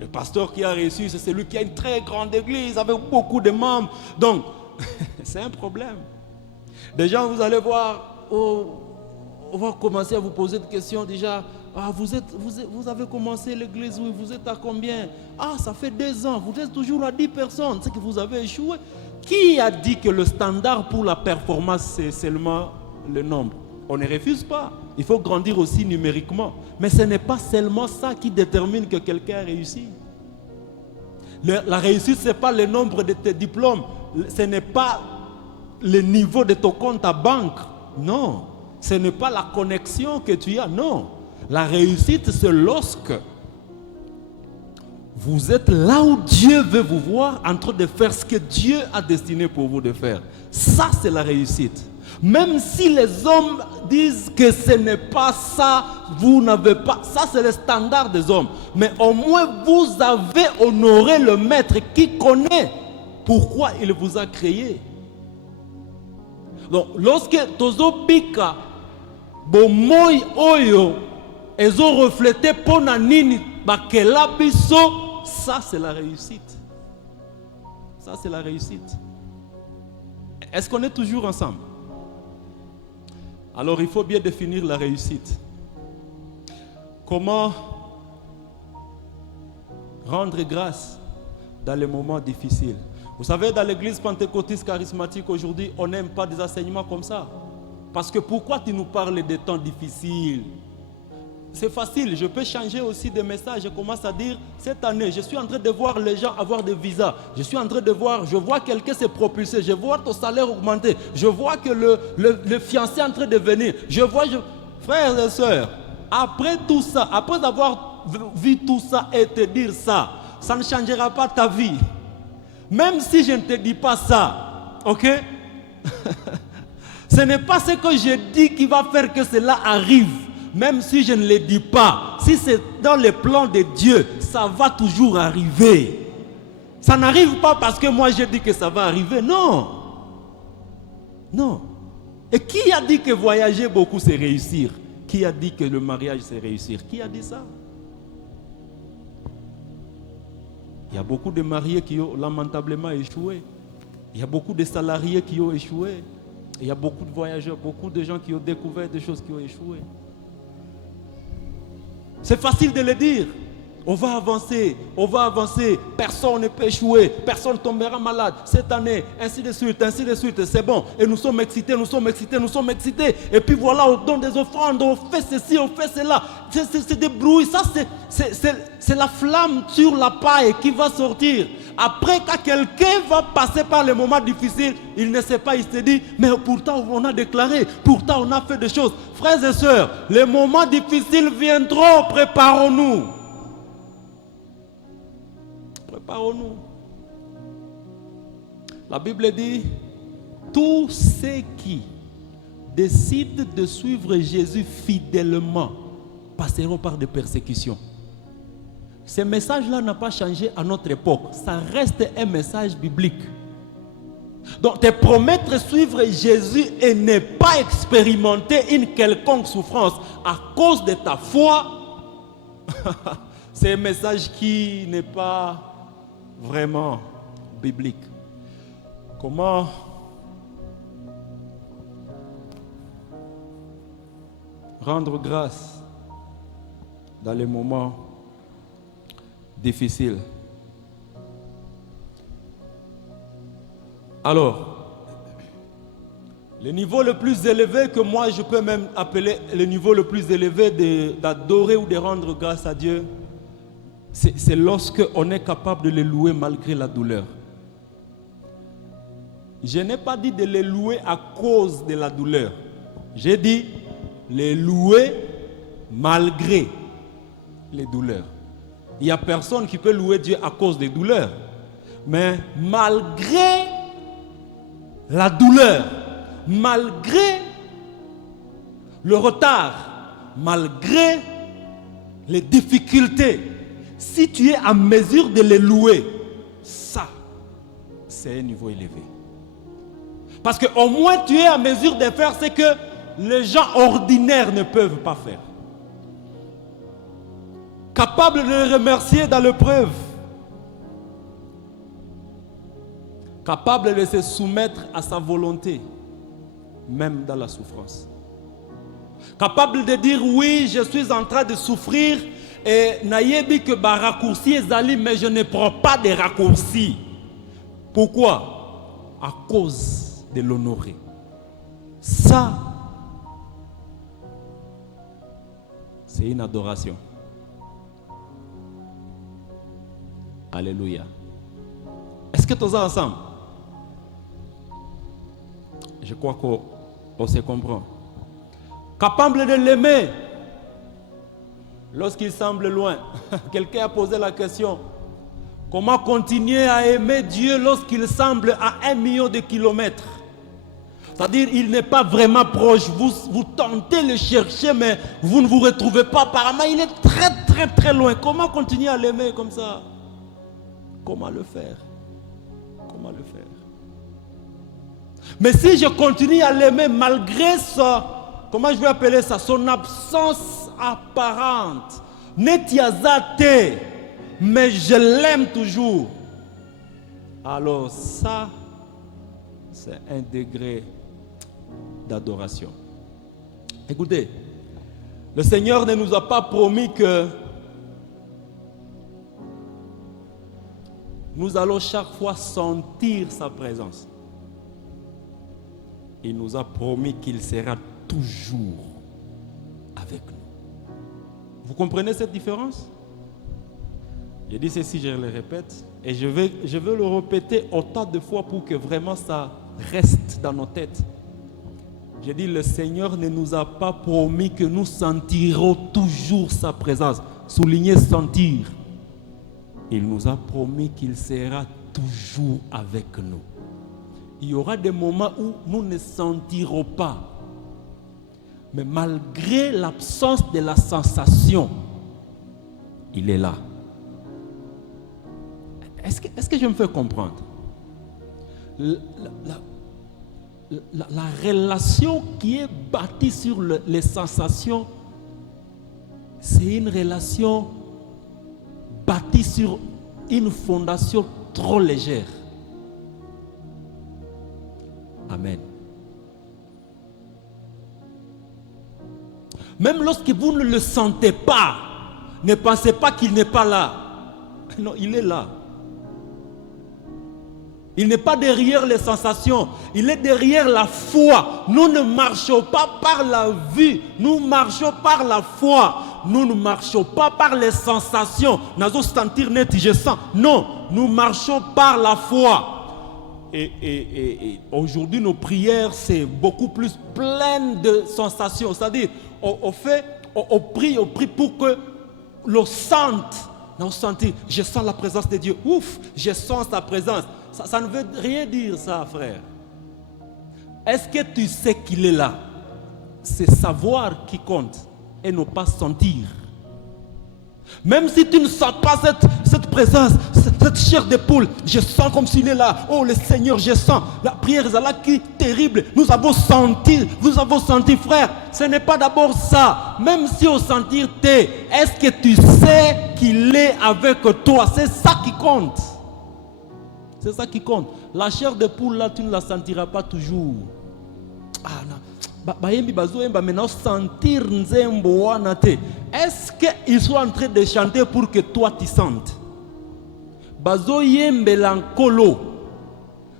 Le pasteur qui a réussi, c'est celui qui a une très grande église avec beaucoup de membres. Donc, c'est un problème. Des gens, vous allez voir, on va commencer à vous poser des questions déjà. Vous avez commencé l'église, oui, vous êtes à combien? Ça fait 2 ans, vous êtes toujours à 10 personnes, c'est que vous avez échoué. Qui a dit que le standard pour la performance, c'est seulement le nombre? On ne refuse pas, il faut grandir aussi numériquement. Mais ce n'est pas seulement ça qui détermine que quelqu'un a réussi. La réussite, ce n'est pas le nombre de tes diplômes, ce n'est pas le niveau de ton compte à banque, non. Ce n'est pas la connexion que tu as, non. La réussite, c'est lorsque vous êtes là où Dieu veut vous voir en train de faire ce que Dieu a destiné pour vous de faire. Ça, c'est la réussite. Même si les hommes disent que ce n'est pas ça, vous n'avez pas, ça c'est le standard des hommes. Mais au moins, vous avez honoré le maître qui connaît pourquoi il vous a créé. Donc, lorsque tozo pika bomoi oyo ils ont reflété pour nanini bakela biso, ça c'est la réussite. Ça c'est la réussite. Est-ce qu'on est toujours ensemble? Alors il faut bien définir la réussite. Comment rendre grâce dans les moments difficiles? Vous savez, dans l'église pentecôtiste charismatique aujourd'hui, on n'aime pas des enseignements comme ça. Parce que pourquoi tu nous parles des temps difficiles? C'est facile, je peux changer aussi de message. Je commence à dire, cette année, je suis en train de voir les gens avoir des visas. Je suis en train de voir, je vois quelqu'un se propulser. Je vois ton salaire augmenter. Je vois que le fiancé est en train de venir. Frères et sœurs, après tout ça, après avoir vu tout ça et te dire ça, ça ne changera pas ta vie. Même si je ne te dis pas ça, ok? Ce n'est pas ce que je dis qui va faire que cela arrive. Même si je ne le dis pas, si c'est dans les plans de Dieu, ça va toujours arriver. Ça n'arrive pas parce que moi je dis que ça va arriver, non. Non. Et qui a dit que voyager beaucoup c'est réussir? Qui a dit que le mariage c'est réussir? Qui a dit ça? Il y a beaucoup de mariés qui ont lamentablement échoué. Il y a beaucoup de salariés qui ont échoué. Il y a beaucoup de voyageurs, beaucoup de gens qui ont découvert des choses qui ont échoué. C'est facile de le dire. On va avancer, personne ne peut échouer, personne ne tombera malade cette année, ainsi de suite, c'est bon. Et nous sommes excités. Et puis voilà, on donne des offrandes, on fait ceci, on fait cela. C'est des bruits, ça c'est la flamme sur la paille qui va sortir. Après, quand quelqu'un va passer par les moments difficiles, il ne sait pas, il se dit, mais pourtant on a déclaré, pourtant on a fait des choses. Frères et sœurs, les moments difficiles viendront, préparons-nous. Préparons-nous. La Bible dit, tous ceux qui décident de suivre Jésus fidèlement passeront par des persécutions. Ce message-là n'a pas changé à notre époque. Ça reste un message biblique. Donc, te promettre suivre Jésus et ne pas expérimenter une quelconque souffrance à cause de ta foi, c'est un message qui n'est pas vraiment biblique. Comment rendre grâce dans les moments difficiles? Alors, le niveau le plus élevé que moi je peux même appeler le niveau le plus élevé d'adorer ou de rendre grâce à Dieu, c'est lorsque on est capable de le louer malgré la douleur. Je n'ai pas dit de le louer à cause de la douleur. J'ai dit le louer malgré les douleurs. Il n'y a personne qui peut louer Dieu à cause des douleurs. Mais malgré la douleur, malgré le retard, malgré les difficultés, si tu es en mesure de les louer, ça, c'est un niveau élevé. Parce qu'au moins tu es en mesure de faire ce que les gens ordinaires ne peuvent pas faire. Capable de le remercier dans l'épreuve. Capable de se soumettre à sa volonté, même dans la souffrance. Capable de dire oui, je suis en train de souffrir et nayebi que ba raccourci ezali, mais je ne prends pas de raccourcis. Pourquoi? À cause de l'honorer. Ça, c'est une adoration. Alléluia. Est-ce que tous ensemble? Je crois qu'on se comprend. Capable de l'aimer lorsqu'il semble loin. Quelqu'un a posé la question. Comment continuer à aimer Dieu lorsqu'il semble à 1 million de kilomètres? C'est-à-dire, il n'est pas vraiment proche. Vous tentez de le chercher, mais vous ne vous retrouvez pas. Apparemment, il est très, très, très loin. Comment continuer à l'aimer comme ça? Comment le faire? Comment le faire? Mais si je continue à l'aimer malgré ça, comment je vais appeler ça? Son absence apparente. Netiazate, mais je l'aime toujours. Alors ça, c'est un degré d'adoration. Écoutez, le Seigneur ne nous a pas promis que nous allons chaque fois sentir sa présence. Il nous a promis qu'il sera toujours avec nous. Vous comprenez cette différence? Je dis ceci, je le répète, et je veux le répéter autant de fois pour que vraiment ça reste dans nos têtes. J'ai dit, le Seigneur ne nous a pas promis que nous sentirons toujours sa présence. Soulignez sentir. Il nous a promis qu'il sera toujours avec nous. Il y aura des moments où nous ne sentirons pas. Mais malgré l'absence de la sensation, il est là. Est-ce que je me fais comprendre? La relation qui est bâtie sur les sensations, c'est une relation bâtie sur une fondation trop légère. Amen. Même lorsque vous ne le sentez pas, ne pensez pas qu'il n'est pas là. Non, il est là. Il n'est pas derrière les sensations, il est derrière la foi. Nous ne marchons pas par la vue, nous marchons par la foi. Nous ne marchons pas par les sensations. Nazo sentir net, je sens. Non, nous marchons par la foi. Et aujourd'hui, nos prières, c'est beaucoup plus plein de sensations. C'est-à-dire, on prie pour que l'on sente. Non, sentir, je sens la présence de Dieu. Ouf, je sens sa présence. Ça ne veut rien dire ça, frère. Est-ce que tu sais qu'il est là? C'est savoir qui compte et ne pas sentir. Même si tu ne sens pas cette présence, cette chair de poule, je sens comme s'il est là. Oh le Seigneur, je sens. La prière est là qui est terrible. Nous avons senti, frère. Ce n'est pas d'abord ça. Même si au sentir t'es, est-ce que tu sais qu'il est avec toi? C'est ça qui compte. C'est ça qui compte. La chair de poule là, tu ne la sentiras pas toujours. Ah non. Est-ce qu'ils sont en train de chanter pour que toi tu sentes? Bazo yembe lankolo.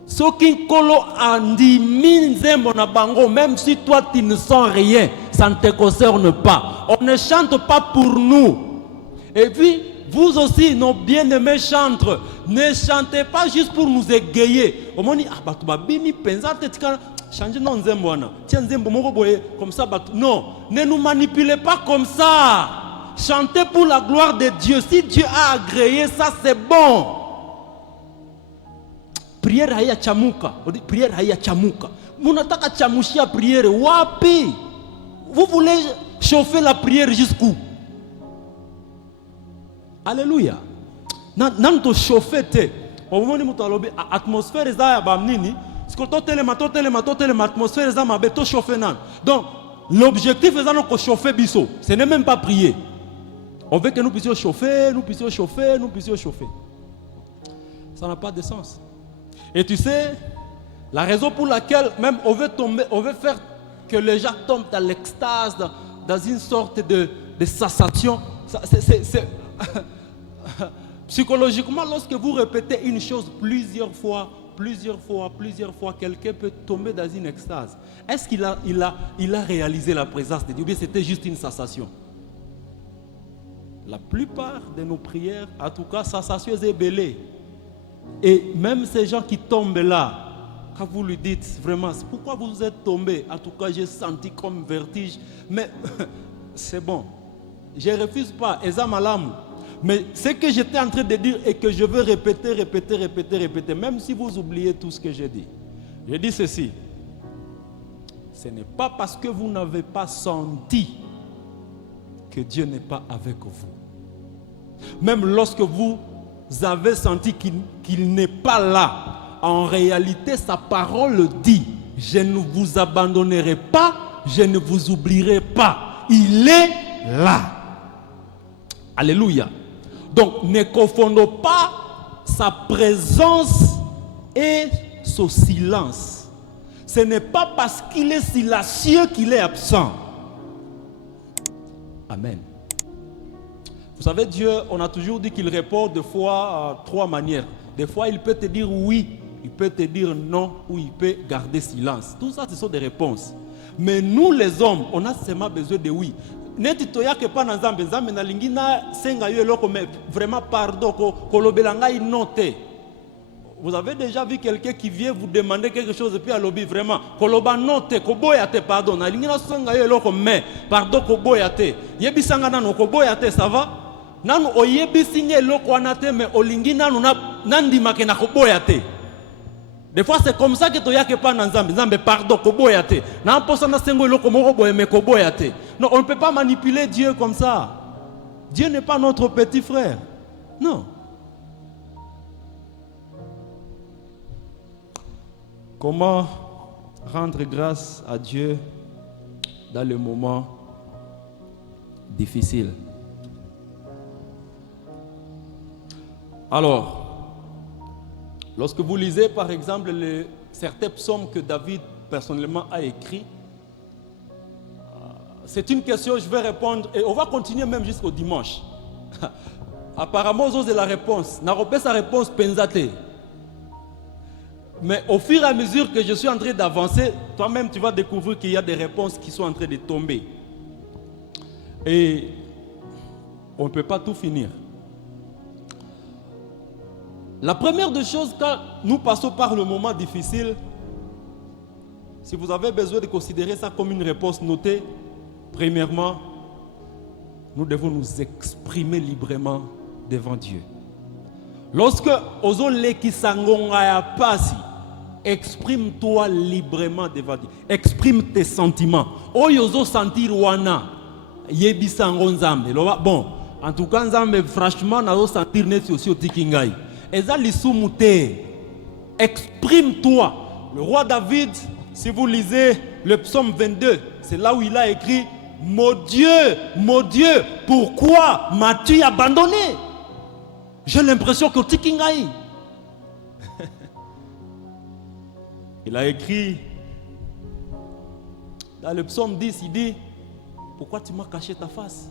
Soki kolo andi minzembo na bango, même si toi tu ne sens rien, ça ne te concerne pas. On ne chante pas pour nous. Et puis, vous aussi, nos bien-aimés chantres, ne chantez pas juste pour nous égayer. Au moins, changer non nzemboana. Tiens nzembo moko boye comme ça. Non, ne nous manipulez pas comme ça. Chantez pour la gloire de Dieu. Si Dieu a agréé ça, c'est bon. Prière haya chamuka. Prière haya chamuka. Munataka chamushia prière. Wapi? Vous voulez chauffer la prière jusqu'où? Alléluia. Nanto chauffer te. Au moment où nous avons l'atmosphère est là, bamnini. Donc, l'objectif est de chauffer biso. Ce n'est même pas prier. On veut que nous puissions chauffer, nous puissions chauffer, nous puissions chauffer. Ça n'a pas de sens. Et tu sais, la raison pour laquelle même on veut faire que les gens tombent dans l'extase, dans une sorte de sensation, c'est psychologiquement, lorsque vous répétez une chose plusieurs fois, quelqu'un peut tomber dans une extase. Est-ce qu'il a réalisé la présence de Dieu? Ou bien c'était juste une sensation? La plupart de nos prières, en tout cas, sensation est belée. Et même ces gens qui tombent là, quand vous lui dites vraiment, pourquoi vous êtes tombé? En tout cas, j'ai senti comme vertige. Mais c'est bon. Je ne refuse pas. Mais ce que j'étais en train de dire et que je veux répéter, même si vous oubliez tout ce que j'ai dit. Je dis ceci. Ce n'est pas parce que vous n'avez pas senti que Dieu n'est pas avec vous. Même lorsque vous avez senti qu'il n'est pas là, en réalité, sa parole dit, je ne vous abandonnerai pas, je ne vous oublierai pas. Il est là. Alléluia. Donc, ne confondons pas sa présence et son silence. Ce n'est pas parce qu'il est silencieux qu'il est absent. Amen. Vous savez, Dieu, on a toujours dit qu'il répond de fois trois manières. Des fois, il peut te dire oui, il peut te dire non, ou il peut garder silence. Tout ça, ce sont des réponses. Mais nous, les hommes, on a seulement besoin de oui. Neti toyake pa na nzambe nzambe na lingina senga yo eloko me vraiment pardon ko lobela ngai note Vous avez déjà vu quelqu'un qui vient vous demander quelque chose et puis à lobby vraiment koloba note koboyate pardon na lingina sanga yo eloko mais pardon koboyate yebisanga nanu koboyate ça va nanu oyebisinga eloko wana te mais olingi nanu nandimake na koboyate. Des fois c'est comme ça que to yake pas na nzambe nzambe pardon koboyate na mposa na sengo eloko moko boye mais koboyate. Non, on ne peut pas manipuler Dieu comme ça. Dieu n'est pas notre petit frère. Non. Comment rendre grâce à Dieu dans les moments difficiles? Alors, lorsque vous lisez par exemple certains psaumes que David personnellement a écrits, c'est une question, je vais répondre et on va continuer même jusqu'au dimanche. Apparemment, c'est la réponse. N'a pas sa réponse pensate. Mais au fur et à mesure que je suis en train d'avancer, toi-même tu vas découvrir qu'il y a des réponses qui sont en train de tomber. Et on ne peut pas tout finir. La première des choses, quand nous passons par le moment difficile, si vous avez besoin de considérer ça comme une réponse notée, premièrement, nous devons nous exprimer librement devant Dieu. Lorsque ozole kisangonga ya pasi, exprime-toi librement devant Dieu. Exprime tes sentiments. Oyozo sentir wana yebisango nzambe. Bon, en tout cas nzambe franchement nazo sentir neti aussi otikingai. Eza lisumu te. Exprime-toi. Le roi David, si vous lisez le psaume 22, c'est là où il a écrit mon Dieu, pourquoi m'as-tu abandonné? J'ai l'impression que tikingai. Il a écrit dans le psaume 10, il dit pourquoi tu m'as caché ta face?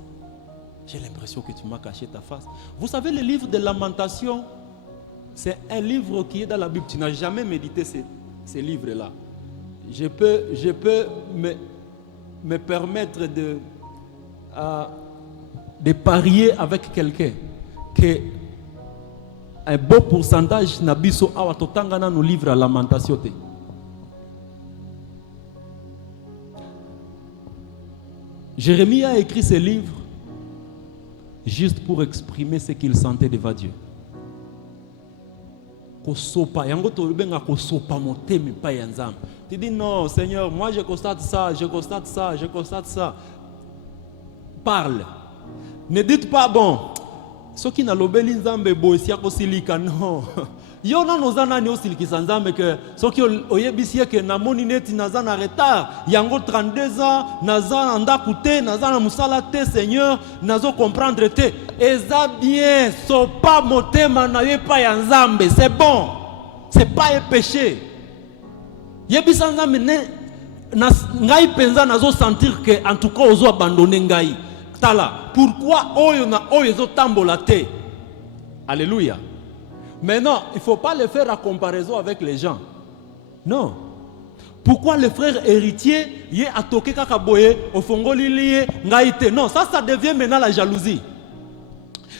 J'ai l'impression que tu m'as caché ta face. Vous savez, le livre de Lamentations, c'est un livre qui est dans la Bible. Tu n'as jamais médité ces livres-là. Je peux me permettre de parier avec quelqu'un que un beau pourcentage nabiso awa totangana nos livres à Lamentation. Jérémie a écrit ce livre juste pour exprimer ce qu'il sentait devant Dieu. Tu dis non, Seigneur, moi je constate ça. Parle. Ne dites pas bon. Ce qui n'a l'obéli nzambe boisia kosilika non. Yo na nozana ni osilikisa nzambe que ce qui oyebisi que na moni neti nazana retard. Yango 32 ans, nazana ndakute, nazana musala te Seigneur, nazo comprendre te. Eza bien, so pas motema na ye pa ya nzambe, c'est bon. C'est pas un péché. Yebisa nzambe ne ngai penza nazo sentir que en tout cas ozo abandonner ngai. Tala, pourquoi oyo na oyo zo tambola te? Alléluia. Mais non, il ne faut pas le faire à comparaison avec les gens. Non. Pourquoi le frère héritier y est à toquer kakaboye au fongoli lié ngaïté? Non, ça devient maintenant la jalousie.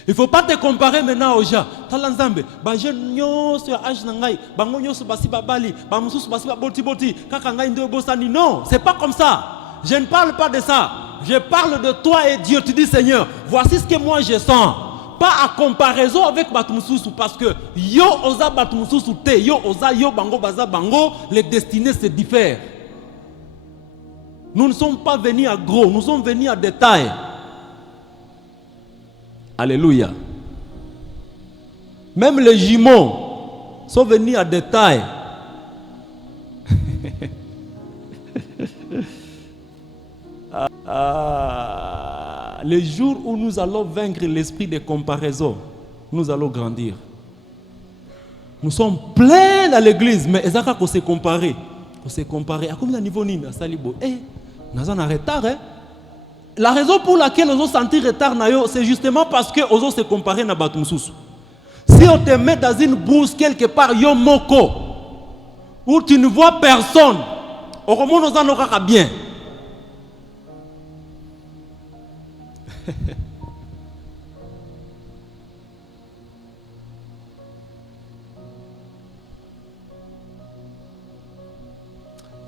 Il ne faut pas te comparer maintenant aux gens. Talanzambe, ba jeune nyos ya âge nangai, ba nyos basi babali, ba mususu basi boti kaka ngai ndo bosani. Non, c'est pas comme ça. Je ne parle pas de ça. Je parle de toi et Dieu. Tu dis Seigneur, voici ce que moi je sens. Pas à comparaison avec Batumususu, parce que yo oza Batumususu te, yo oza yo bango baza bango, les destinées se diffèrent. Nous ne sommes pas venus à gros, nous sommes venus à détail. Alléluia. Même les jumeaux sont venus à détail. Le jour où nous allons vaincre l'esprit de comparaison, nous allons grandir. Nous sommes pleins dans l'église, mais ezaka ko se comparer. Ko se comparer. À combien de niveau nini à salibo? Nous en retard. La raison pour laquelle nous avons senti retard, c'est justement parce que nous avons se comparer na Batumususu. Si on te met dans une bourse quelque part, yo moko, où tu ne vois personne, au moment nous en aura bien.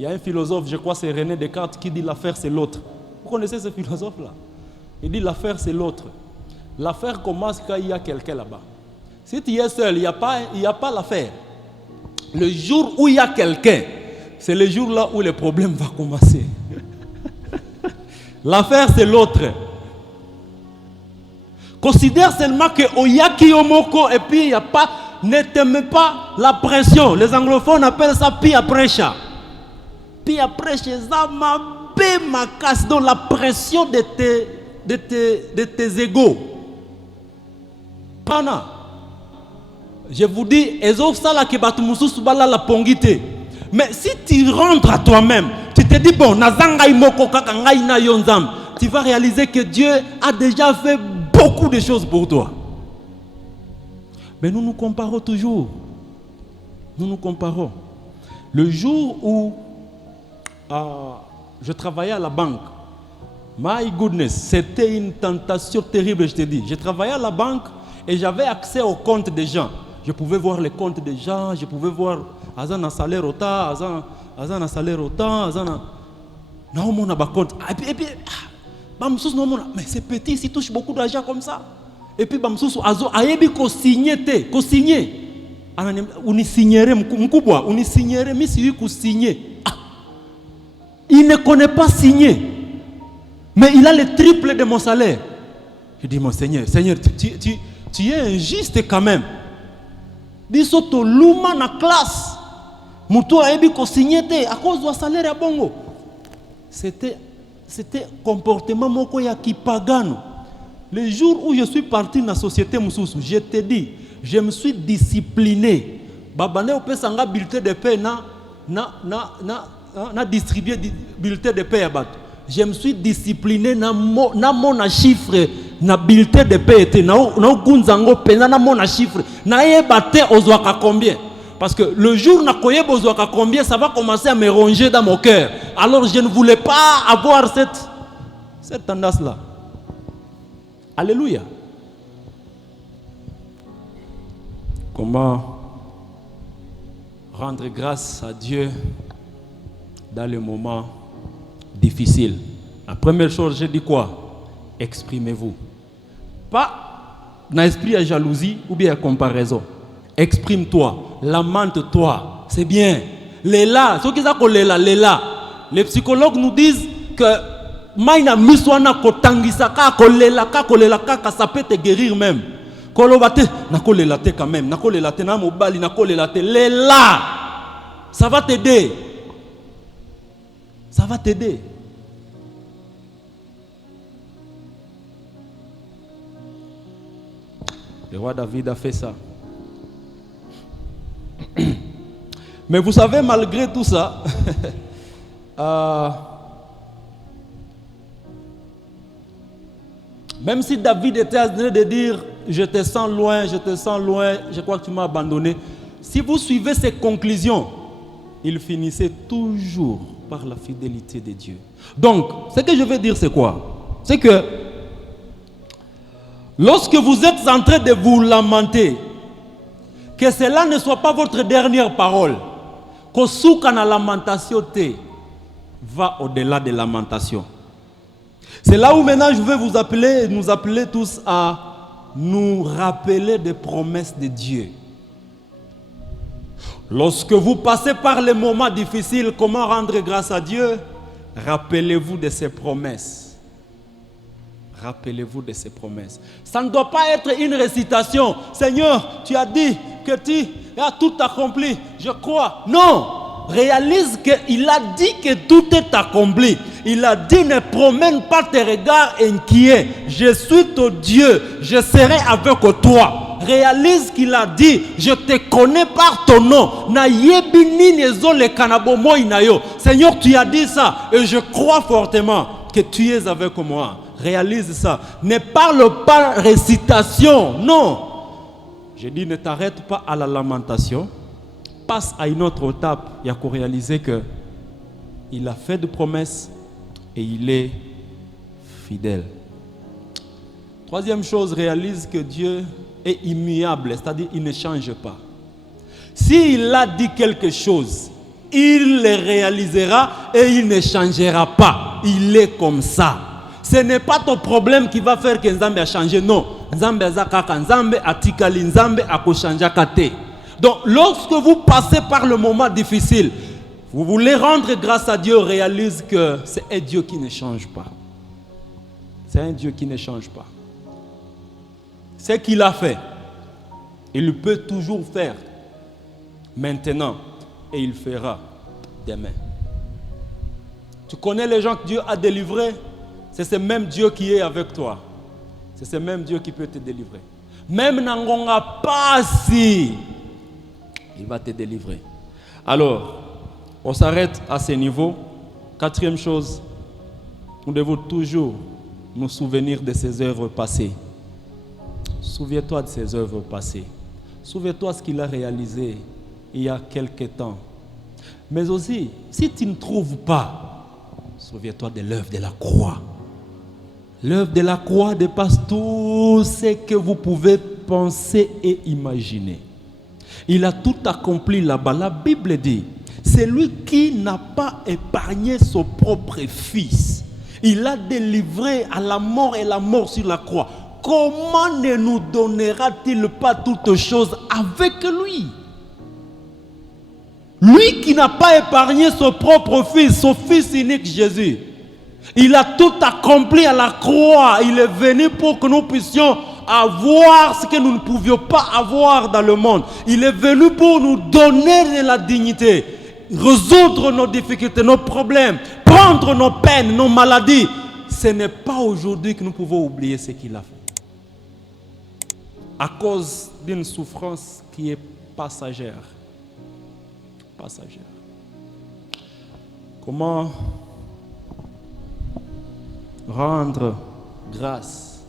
Il y a un philosophe, je crois c'est René Descartes, qui dit l'affaire c'est l'autre. Vous connaissez ce philosophe-là? Il dit l'affaire c'est l'autre. L'affaire commence quand il y a quelqu'un là-bas. Si tu es seul, il n'y a pas l'affaire. Le jour où il y a quelqu'un, c'est le jour là où le problème va commencer. L'affaire c'est l'autre. Considère seulement que Oyaki Yomoko et puis il n'y a pas, ne t'aime pas la pression. Les anglophones appellent ça pia pressure. Pia pressure, ça m'a ma casse dans la pression de tes égos. Pana. Je vous dis, mais si tu rentres à toi-même, tu te dis bon, tu vas réaliser que Dieu a déjà fait beaucoup de choses pour toi. Mais nous nous comparons toujours. Nous nous comparons. Le jour où je travaillais à la banque, my goodness, c'était une tentation terrible, je te dis. Je travaillais à la banque et j'avais accès aux comptes des gens. Je pouvais voir les comptes des gens, je pouvais voir Azan a salaire autant, Azan a salaire autant, Azan a... Non, mon compte. Et puis, mais c'est petit, s'il touche beaucoup d'argent comme ça. Et puis, ayebi ko signé. On y signerait, on y signerait, mais si vous signer. Il ne connaît pas signer. Mais il a le triple de mon salaire. Je dis, mon Seigneur, tu es injuste quand même. Bisoto luma na classe. Muto ayebi ko signé à cause du salaire à bongo. C'était comportement moko ya kipagano. Le jour où je suis parti dans la société Moussoussou, je te dis, je me suis discipliné. Babane opesanga bulletin de paie na distribuer bulletin de paie à bat. Je me suis discipliné na mon chiffre na bulletin de paie était na kunzango pena na mon chiffre na yebate ozwaka combien. Parce que le jour na koyeba ozwaka combien, ça va commencer à me ronger dans mon cœur. Alors je ne voulais pas avoir cette tendance-là. Alléluia. Comment rendre grâce à Dieu dans les moments difficiles? La première chose, j'ai dit quoi? Exprimez-vous. Pas dans l'esprit à jalousie ou bien à comparaison. Exprime-toi, lamente-toi, c'est bien. Léla, ceux qui disent léla. Les psychologues nous disent que maïna miswana kotangisaka kolela ka ça peut te guérir même. Kolobate na kolela te quand même, na kolela te na mobali na kolela te léla. Ça va t'aider. Ça va t'aider. Le roi David a fait ça. Mais vous savez, malgré tout ça, même si David était en train de dire je te sens loin, je crois que tu m'as abandonné. Si vous suivez ses conclusions, il finissait toujours par la fidélité de Dieu. Donc, ce que je veux dire, c'est quoi? C'est que lorsque vous êtes en train de vous lamenter, que cela ne soit pas votre dernière parole. Que souka na lamentation te va au-delà de lamentation. C'est là où maintenant je vais vous appeler, nous appeler tous à nous rappeler des promesses de Dieu. Lorsque vous passez par les moments difficiles, comment rendre grâce à Dieu? Rappelez-vous de ses promesses. Rappelez-vous de ses promesses. Ça ne doit pas être une récitation. Seigneur, tu as dit que tu as tout accompli. Je crois. Non. Réalise qu'il a dit que tout est accompli. Il a dit ne promène pas tes regards inquiets. Je suis ton Dieu. Je serai avec toi. Réalise qu'il a dit je te connais par ton nom. Seigneur, tu as dit ça. Et je crois fortement que tu es avec moi. Réalise ça. Ne parle pas récitation. Non. Je dis ne t'arrête pas à la lamentation. Passe à une autre étape. Il y a qu'à réaliser que il a fait de promesses et il est fidèle. Troisième chose, réalise que Dieu est immuable. C'est-à-dire il ne change pas. S'il a dit quelque chose, il les réalisera et il ne changera pas. Il est comme ça. Ce n'est pas ton problème qui va faire que Nzambe a changé. Non. Nzambe a kaka Nzambe a tikali Nzambe a ko changé kate. Donc lorsque vous passez par le moment difficile, vous voulez rendre grâce à Dieu, réalise que c'est un Dieu qui ne change pas. C'est un Dieu qui ne change pas. Ce qu'il a fait, il peut toujours faire maintenant et il fera demain. Tu connais les gens que Dieu a délivrés, c'est ce même Dieu qui est avec toi. C'est ce même Dieu qui peut te délivrer. Même Nangonga Passi, il va te délivrer. Alors, on s'arrête à ce niveau. Quatrième chose, nous devons toujours nous souvenir de ses œuvres passées. Souviens-toi de ses œuvres passées. Souviens-toi de ce qu'il a réalisé il y a quelque temps. Mais aussi, si tu ne trouves pas, souviens-toi de l'œuvre de la croix. L'œuvre de la croix dépasse tout ce que vous pouvez penser et imaginer. Il a tout accompli là-bas. La Bible dit, c'est lui qui n'a pas épargné son propre fils. Il l'a délivré à la mort et la mort sur la croix. Comment ne nous donnera-t-il pas toutes choses avec lui? Lui qui n'a pas épargné son propre fils, son fils unique Jésus. Il a tout accompli à la croix. Il est venu pour que nous puissions avoir ce que nous ne pouvions pas avoir dans le monde. Il est venu pour nous donner de la dignité, résoudre nos difficultés, nos problèmes, prendre nos peines, nos maladies. Ce n'est pas aujourd'hui que nous pouvons oublier ce qu'il a fait. À cause d'une souffrance qui est passagère. Passagère. Comment rendre grâce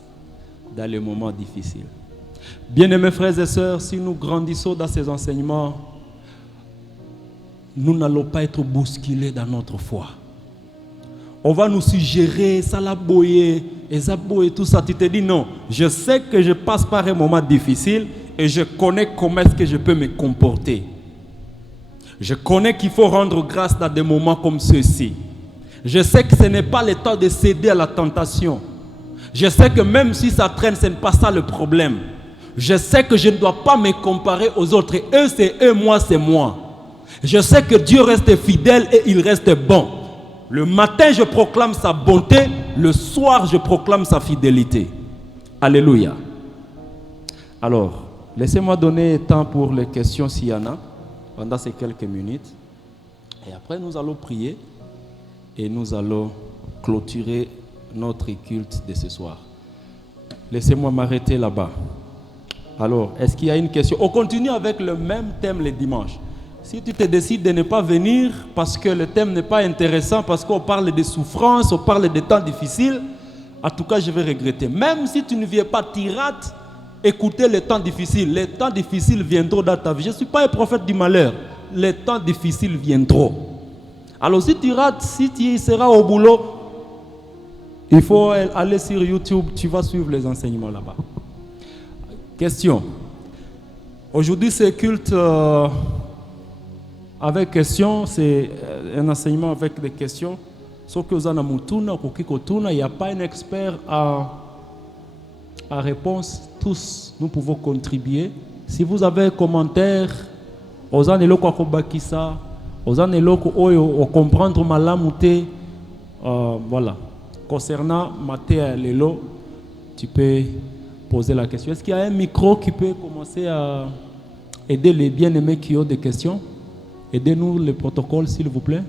dans les moments difficiles? Bien-aimés frères et sœurs, si nous grandissons dans ces enseignements, nous n'allons pas être bousculés dans notre foi. On va nous suggérer, ça l'a boyé, et ça boyé, tout ça. Tu te dis non, je sais que je passe par un moment difficile et je connais comment est-ce que je peux me comporter. Je connais qu'il faut rendre grâce dans des moments comme ceux-ci. Je sais que ce n'est pas le temps de céder à la tentation. Je sais que même si ça traîne, ce n'est pas ça le problème. Je sais que je ne dois pas me comparer aux autres. Eux, c'est eux, moi, c'est moi. Je sais que Dieu reste fidèle et il reste bon. Le matin, je proclame sa bonté. Le soir, je proclame sa fidélité. Alléluia. Alors, laissez-moi donner temps pour les questions s'il y en a, pendant ces quelques minutes. Et après, nous allons prier et nous allons clôturer notre culte de ce soir. Laissez-moi m'arrêter là-bas. Alors, est-ce qu'il y a une question? On continue avec le même thème les dimanches. Si tu te décides de ne pas venir parce que le thème n'est pas intéressant, parce qu'on parle de souffrance, on parle de temps difficiles, en tout cas, je vais regretter. Même si tu ne viens pas, tu rates, écoutez les temps difficiles. Les temps difficiles viendront dans ta vie. Je ne suis pas un prophète du malheur. Les temps difficiles viendront. Alors, si tu rates, si tu seras au boulot, il faut aller sur YouTube, tu vas suivre les enseignements là-bas. Question. Aujourd'hui, c'est culte avec questions, c'est un enseignement avec des questions. Sauf que il n'y a pas un expert à réponse. Tous, nous pouvons contribuer. Si vous avez un commentaire, vous allez comprendre malamuté. Voilà. Concernant Matthieu Lelo, tu peux poser la question. Est-ce qu'il y a un micro qui peut commencer à aider les bien-aimés qui ont des questions? Aidez-nous le protocole, s'il vous plaît.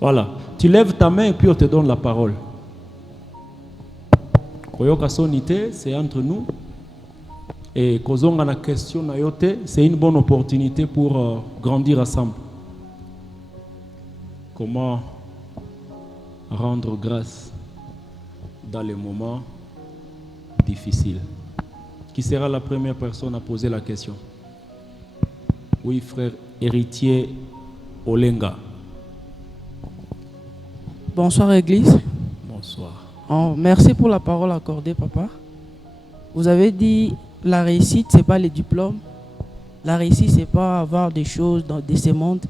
Voilà. Tu lèves ta main et puis on te donne la parole. Koyoka sonité, c'est entre nous. Et Kozonga na question na yote, c'est une bonne opportunité pour grandir ensemble. Comment rendre grâce dans les moments difficiles? Qui sera la première personne à poser la question? Oui, frère héritier Olenga. Bonsoir Église. Bonsoir. Oh, merci pour la parole accordée, papa. Vous avez dit la réussite, ce n'est pas les diplômes. La réussite, ce n'est pas avoir des choses dans ce monde.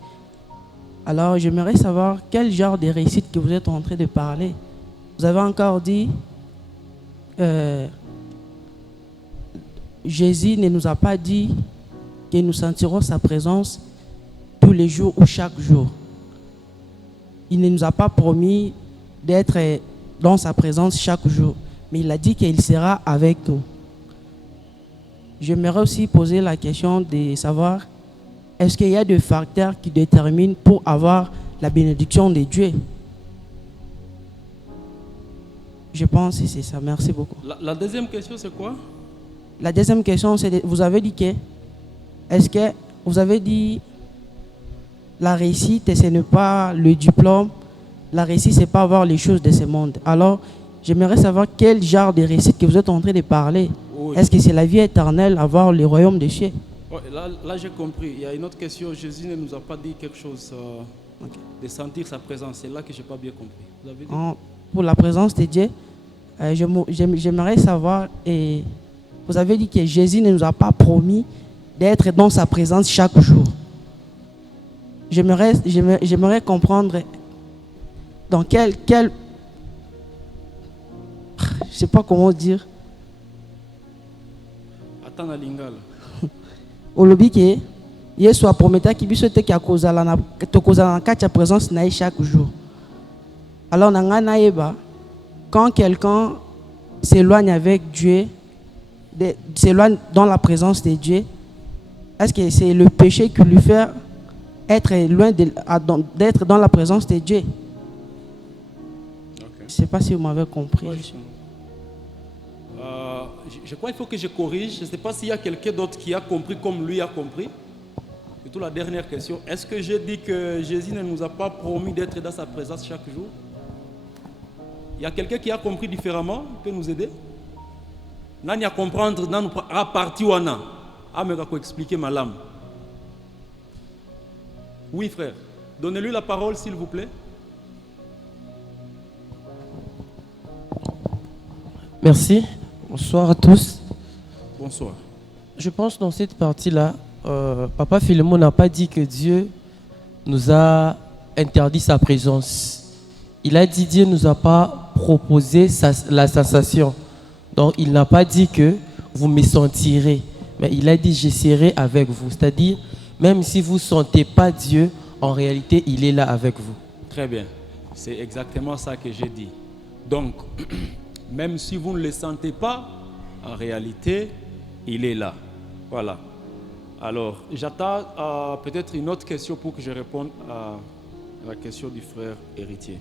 Alors, j'aimerais savoir quel genre de réussite que vous êtes en train de parler. Vous avez encore dit, Jésus ne nous a pas dit que nous sentirons sa présence tous les jours ou chaque jour. Il ne nous a pas promis d'être dans sa présence chaque jour, mais il a dit qu'il sera avec nous. J'aimerais aussi poser la question de savoir, est-ce qu'il y a des facteurs qui déterminent pour avoir la bénédiction de Dieu? Je pense que c'est ça. Merci beaucoup. La deuxième question, c'est quoi? La deuxième question, c'est, vous avez dit que, est-ce que vous avez dit la réussite, ce n'est pas le diplôme, la réussite, ce n'est pas avoir les choses de ce monde. Alors, j'aimerais savoir quel genre de réussite que vous êtes en train de parler. Oui. Est-ce que c'est la vie éternelle, avoir le royaume des cieux? Ouais, là j'ai compris. Il y a une autre question. Jésus ne nous a pas dit quelque chose de sentir sa présence. C'est là que je n'ai pas bien compris. Vous avez dit? Pour la présence de Dieu, j'aimerais savoir, et vous avez dit que Jésus ne nous a pas promis d'être dans sa présence chaque jour. J'aimerais comprendre dans quel je sais pas comment dire. Attends la lingala. Au lobby que Yesu a promis qu'il biso te ki akozala na tokozala na kati ya présence na chaque jour. Alors na eba, quand quelqu'un s'éloigne avec Dieu, s'éloigne dans la présence de Dieu, est-ce que c'est le péché qui lui fait être loin d'être dans la présence de Dieu? Okay. Je ne sais pas si vous m'avez compris. Ouais, je crois qu'il faut que je corrige. Je ne sais pas s'il y a quelqu'un d'autre qui a compris comme lui a compris. Surtout la dernière question. Est-ce que j'ai dit que Jésus ne nous a pas promis d'être dans sa présence chaque jour? Il y a quelqu'un qui a compris différemment? Il peut nous aider? Nani a comprendre dans la partie où on a. Ah, mais il expliquer ma lame. Oui, frère. Donnez-lui la parole, s'il vous plaît. Merci. Bonsoir à tous. Bonsoir. Je pense dans cette partie-là, Papa Philémon n'a pas dit que Dieu nous a interdit sa présence. Il a dit Dieu ne nous a pas proposé la sensation. Donc il n'a pas dit que vous me sentirez, mais il a dit je serai avec vous. C'est-à-dire, même si vous ne sentez pas Dieu, en réalité, il est là avec vous. Très bien. C'est exactement ça que j'ai dit. Donc, même si vous ne le sentez pas, en réalité, il est là. Voilà. Alors, j'attends peut-être une autre question pour que je réponde à la question du frère héritier.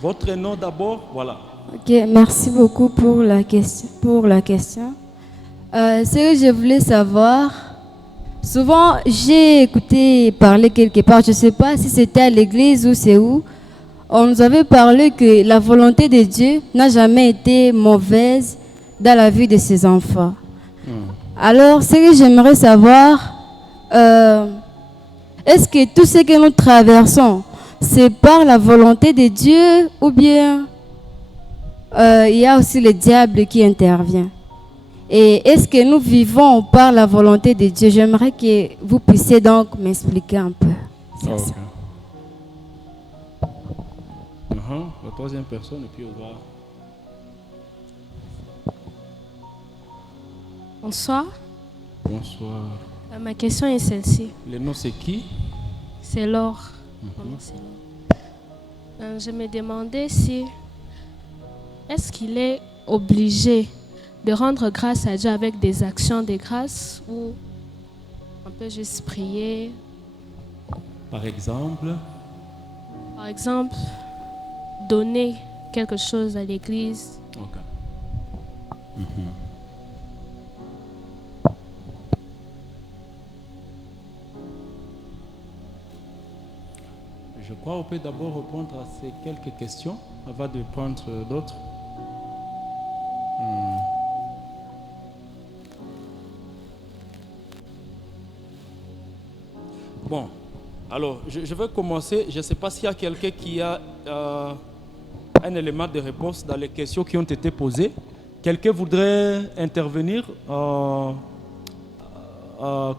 Votre nom d'abord, voilà. Ok, merci beaucoup pour la question. Ce que je voulais savoir, souvent j'ai écouté parler quelque part, je ne sais pas si c'était à l'église ou c'est où, on nous avait parlé que la volonté de Dieu n'a jamais été mauvaise dans la vie de ses enfants. Alors, ce que j'aimerais savoir, est-ce que tout ce que nous traversons, c'est par la volonté de Dieu ou bien il y a aussi le diable qui intervient? Et est-ce que nous vivons par la volonté de Dieu? J'aimerais que vous puissiez donc m'expliquer un peu. C'est ça. La troisième personne, et puis on va... Bonsoir. Bonsoir. Ma question est celle-ci. Le nom c'est qui? C'est Laure. Je me demandais si est-ce qu'il est obligé de rendre grâce à Dieu avec des actions de grâce ou on peut juste prier? Par exemple, donner quelque chose à l'église. Ok. Je crois qu'on peut d'abord répondre à ces quelques questions avant de prendre d'autres. Bon, alors je vais commencer. Je ne sais pas s'il y a quelqu'un qui a un élément de réponse dans les questions qui ont été posées. Quelqu'un voudrait intervenir,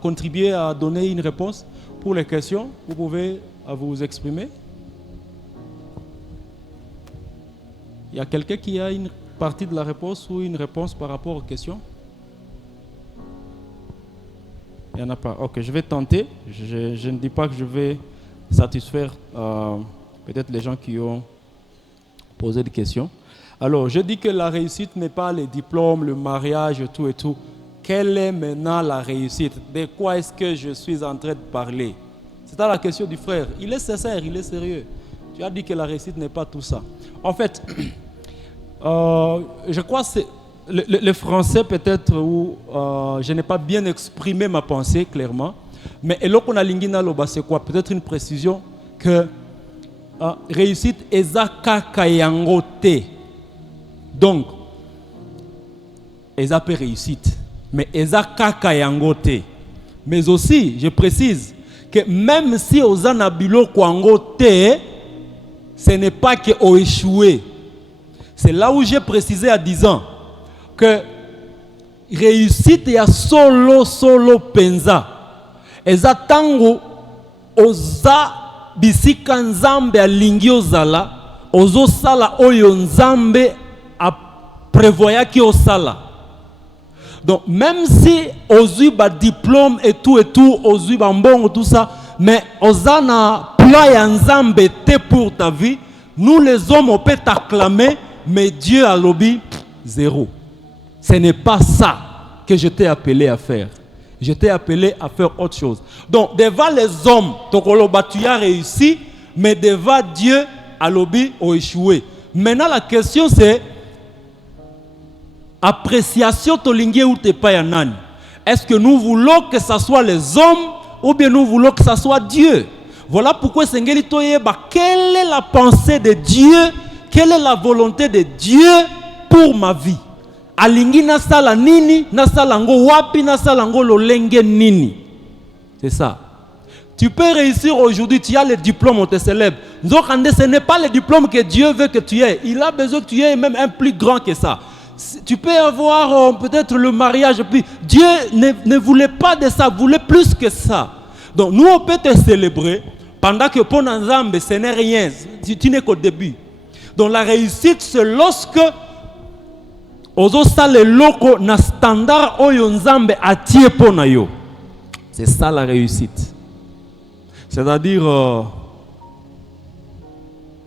contribuer à donner une réponse? pour les questions, vous pouvez vous exprimer. Il y a quelqu'un qui a une partie de la réponse ou une réponse par rapport aux questions? Il n'y en a pas. Ok, je vais tenter. Je ne dis pas que je vais satisfaire peut-être les gens qui ont posé des questions. Alors, je dis que la réussite n'est pas les diplômes, le mariage, tout et tout. Quelle est maintenant la réussite? De quoi est-ce que je suis en train de parler? C'est à la question du frère. Il est sincère, il est sérieux. Tu as dit que la réussite n'est pas tout ça. En fait, je crois que c'est le français peut-être où je n'ai pas bien exprimé ma pensée clairement. Mais eloko na lingina loba c'est quoi? Peut-être une précision que réussite eza kaka yango te. Donc, eza pe réussite. Mais eza kaka yango te. Mais aussi, je précise que même si ozana biloko yango te, ce n'est pas que ont échoué. C'est là où j'ai précisé à 10 ans que réussite ya solo penza. Eza tango oza bisika nzambe alingi ozala, ozo sala oyo nzambe a prévoyaki osala. Donc même si ozui ba diplôme et tout, ozui ba mbongo tout ça, mais ozana plan ya nzambe te pour ta vie, nous les hommes on peut t'acclamer, mais Dieu a lobby zéro. Ce n'est pas ça que je t'ai appelé à faire. Je t'ai appelé à faire autre chose. Donc devant les hommes, tu as réussi, mais devant Dieu, à lobby a échoué. Maintenant la question c'est appréciation tolingue ou te pas yanani. Est-ce que nous voulons que ce soit les hommes ou bien nous voulons que ce soit Dieu? Voilà pourquoi Sengeli Toyeba, quelle est la pensée de Dieu? Quelle est la volonté de Dieu pour ma vie? Alingi nasala nini, nasala ngo wapi, nasala ngo lolenge nini. C'est ça. Tu peux réussir aujourd'hui, tu as le diplôme, on te célèbre. Ce n'est pas le diplôme que Dieu veut que tu aies. Il a besoin que tu aies même un plus grand que ça. Tu peux avoir peut-être le mariage, puis Dieu ne voulait pas de ça, voulait plus que ça. Donc nous on peut te célébrer pendant que pour Nzambe ce n'est rien, tu n'es qu'au début. Donc la réussite c'est lorsque ozo sale loko na standard oyo Nzambe atie pona yo. C'est ça la réussite. C'est-à-dire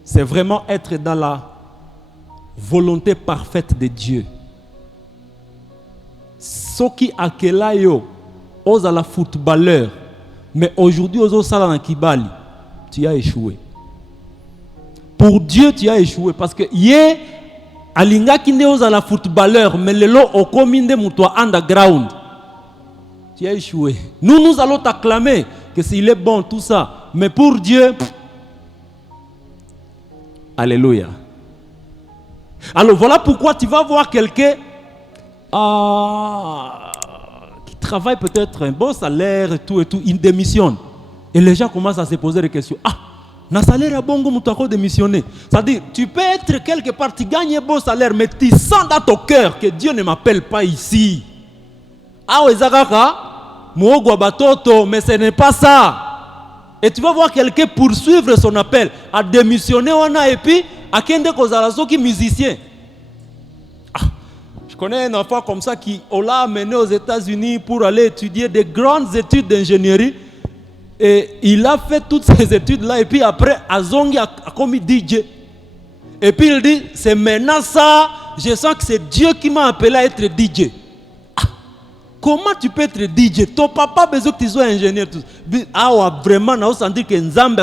c'est vraiment être dans la volonté parfaite de Dieu. Soki akela yo ozala footballeur, mais aujourd'hui ozo sala na kibali, tu as échoué. Pour Dieu tu as échoué parce que yé alinga kinde ozala footballeur, mais lelo okominde mutwa underground. Tu as échoué. Nous allons t'acclamer que s'il est bon tout ça, mais pour Dieu, alléluia. Alors voilà pourquoi tu vas voir quelqu'un qui travaille peut-être un bon salaire et tout, il démissionne. Et les gens commencent à se poser des questions. Ah, na salaire à bongo moutako démissionner. C'est-à-dire, tu peux être quelque part, tu gagnes un bon salaire, mais tu sens dans ton cœur que Dieu ne m'appelle pas ici. Ah, ezakaka, moogwa batoto, mais ce n'est pas ça. Et tu vas voir quelqu'un poursuivre son appel, à démissionner et puis à kende kozalazo qui musicien. Ah, je connais un enfant comme ça qui l'a amené aux États-Unis pour aller étudier des grandes études d'ingénierie. Et il a fait toutes ces études-là et puis après, Azongi a commis DJ. Et puis il dit, c'est maintenant ça, je sens que c'est Dieu qui m'a appelé à être DJ. Comment tu peux être DJ? Ton papa a besoin que tu sois ingénieur. Ah, vraiment, on a senti que Nzambe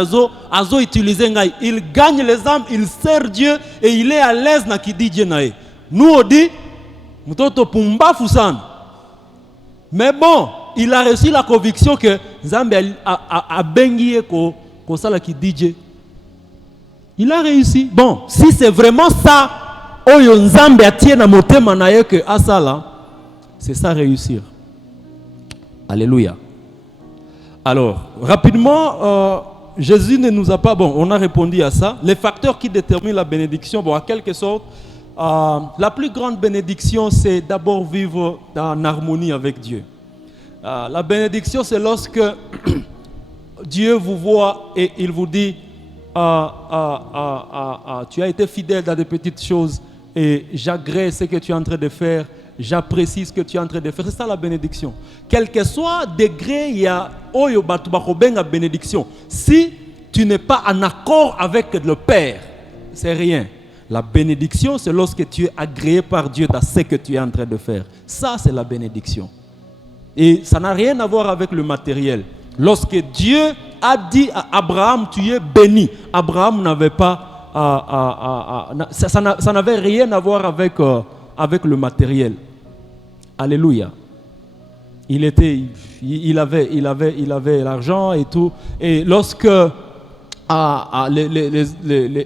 a utilisé. Il gagne les âmes, il sert Dieu et il est à l'aise dans qui DJ. Nous, on dit, mais bon, il a reçu la conviction que Nzambe a bengi ko sala qui DJ. Il a réussi. Bon, si c'est vraiment ça, oyo Nzambe a tient na motema na ye que asala. C'est ça réussir. Alléluia. Alors, rapidement, Jésus ne nous a pas... Bon, on a répondu à ça. Les facteurs qui déterminent la bénédiction, bon, en quelque sorte, la plus grande bénédiction, c'est d'abord vivre en harmonie avec Dieu. La bénédiction, c'est lorsque Dieu vous voit et il vous dit, tu as été fidèle dans des petites choses et j'agrée ce que tu es en train de faire, j'apprécie ce que tu es en train de faire. C'est ça la bénédiction. Quel que soit le degré, il y a la bénédiction. Si tu n'es pas en accord avec le Père, c'est rien. La bénédiction, c'est lorsque tu es agréé par Dieu dans ce que tu es en train de faire. Ça, c'est la bénédiction. Et ça n'a rien à voir avec le matériel. Lorsque Dieu a dit à Abraham, tu es béni, Abraham n'avait pas, ça n'avait rien à voir avec le matériel. Alléluia. Il avait l'argent et tout. Et lorsque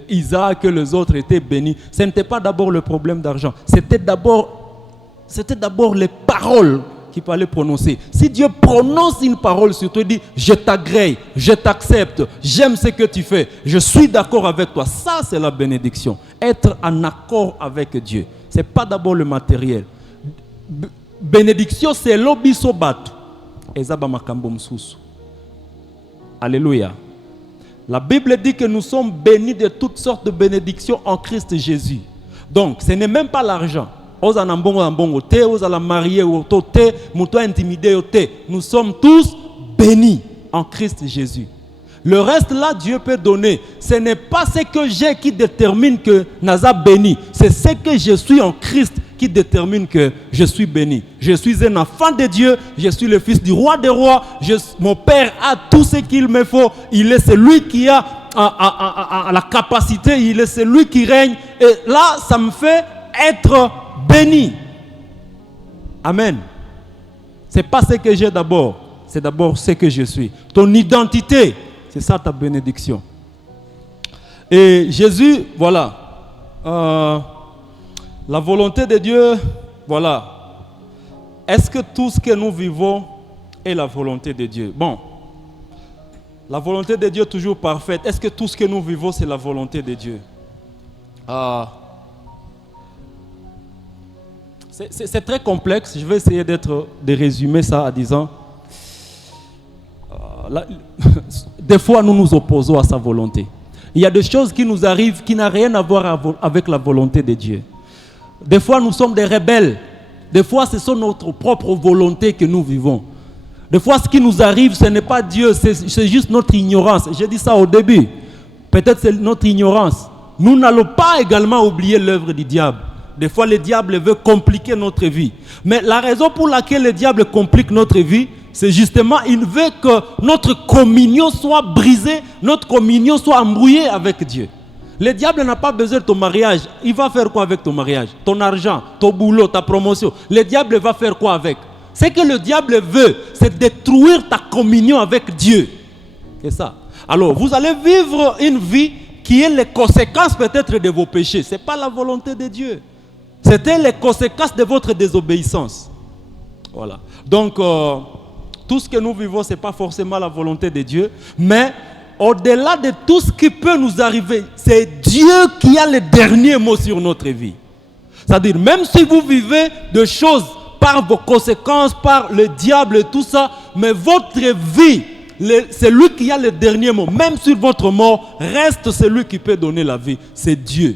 Isaac et les autres étaient bénis, ce n'était pas d'abord le problème d'argent. C'était d'abord les paroles qu'il fallait prononcer. Si Dieu prononce une parole sur toi, il dit, je t'agrée, je t'accepte, j'aime ce que tu fais, je suis d'accord avec toi. Ça, c'est la bénédiction. Être en accord avec Dieu. Ce n'est pas d'abord le matériel. Bénédiction, c'est l'obiso batu. Ezaba makambo msusu. Alléluia. La Bible dit que nous sommes bénis de toutes sortes de bénédictions en Christ Jésus. Donc, ce n'est même pas l'argent. Nous sommes tous bénis en Christ Jésus. Le reste là, Dieu peut donner. Ce n'est pas ce que j'ai qui détermine que Naza béni. C'est ce que je suis en Christ qui détermine que je suis béni. Je suis un enfant de Dieu. Je suis le fils du roi des rois. Mon Père a tout ce qu'il me faut. Il est celui qui a la capacité. Il est celui qui règne. Et là, ça me fait être béni. Amen. C'est pas ce que j'ai d'abord. C'est d'abord ce que je suis. Ton identité, c'est ça ta bénédiction. Et Jésus, voilà. La volonté de Dieu, voilà. Est-ce que tout ce que nous vivons est la volonté de Dieu? Bon. La volonté de Dieu est toujours parfaite. Est-ce que tout ce que nous vivons, c'est la volonté de Dieu? C'est très complexe. Je vais essayer de résumer ça en disant des fois nous nous opposons à sa volonté. Il y a des choses qui nous arrivent qui n'ont rien à voir avec la volonté de Dieu. Des fois nous sommes des rebelles. Des fois ce sont notre propre volonté que nous vivons. Des fois ce qui nous arrive ce n'est pas Dieu, c'est juste notre ignorance. J'ai dit ça au début. Peut-être c'est notre ignorance. Nous n'allons pas également oublier l'œuvre du diable. Des fois, le diable veut compliquer notre vie. Mais la raison pour laquelle le diable complique notre vie, c'est justement qu'il veut que notre communion soit brisée, notre communion soit embrouillée avec Dieu. Le diable n'a pas besoin de ton mariage. Il va faire quoi avec ton mariage? Ton argent, ton boulot, ta promotion. Le diable va faire quoi avec? Ce que le diable veut, c'est détruire ta communion avec Dieu. C'est ça. Alors, vous allez vivre une vie qui est les conséquences peut-être de vos péchés. Ce n'est pas la volonté de Dieu. C'était les conséquences de votre désobéissance. Voilà. Donc, tout ce que nous vivons, ce n'est pas forcément la volonté de Dieu. Mais, au-delà de tout ce qui peut nous arriver, c'est Dieu qui a le dernier mot sur notre vie. C'est-à-dire, même si vous vivez de choses par vos conséquences, par le diable et tout ça, mais votre vie, c'est lui qui a le dernier mot. Même sur votre mort, reste celui qui peut donner la vie. C'est Dieu.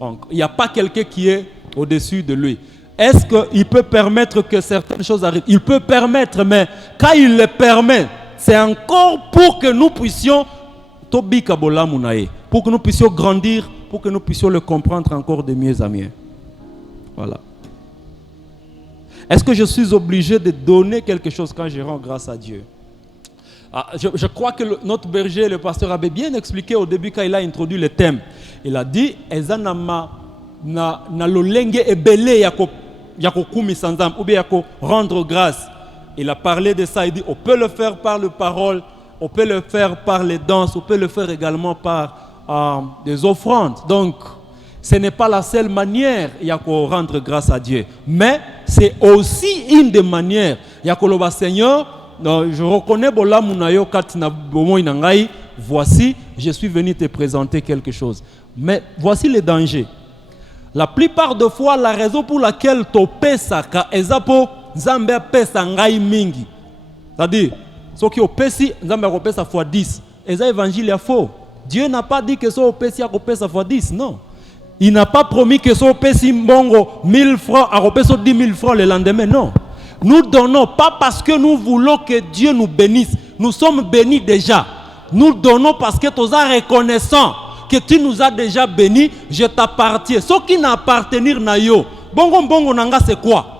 Donc, il n'y a pas quelqu'un qui est au-dessus de lui. Est-ce qu'il peut permettre que certaines choses arrivent? Il peut permettre, mais quand il le permet, c'est encore pour que nous puissions pour que nous puissions grandir, pour que nous puissions le comprendre encore de mieux en mieux. Voilà. Est-ce que je suis obligé de donner quelque chose quand je rends grâce à Dieu? Je crois que notre berger, le pasteur, avait bien expliqué au début quand il a introduit le thème. Il a dit, rendre grâce. Il a parlé de ça, il dit, on peut le faire par les paroles, on peut le faire par les danses, on peut le faire également par des offrandes. Donc, ce n'est pas la seule manière de rendre grâce à Dieu. Mais c'est aussi une des manières. Seigneur, je reconnais voici, je suis venu te présenter quelque chose. Mais voici les dangers. La plupart des fois, la raison pour laquelle tu pesa ka ezapo Zambia pesa ngai mingi. C'est-à-dire, Ce qui est au Pessi, nous avons ça fois 10. Et ça, l'évangile est faux. Dieu n'a pas dit que ce au Pessi a ça fois 10. Non. Il n'a pas promis que ce au Pessi mbongo 1000 francs a 10 000 francs le lendemain. Non. Nous donnons pas parce que nous voulons que Dieu nous bénisse. Nous sommes bénis déjà. Nous donnons parce que tu es reconnaissant que tu nous as déjà bénis. Je t'appartiens. Ce qui n'appartenir na yo. Bongo bongo nanga c'est quoi?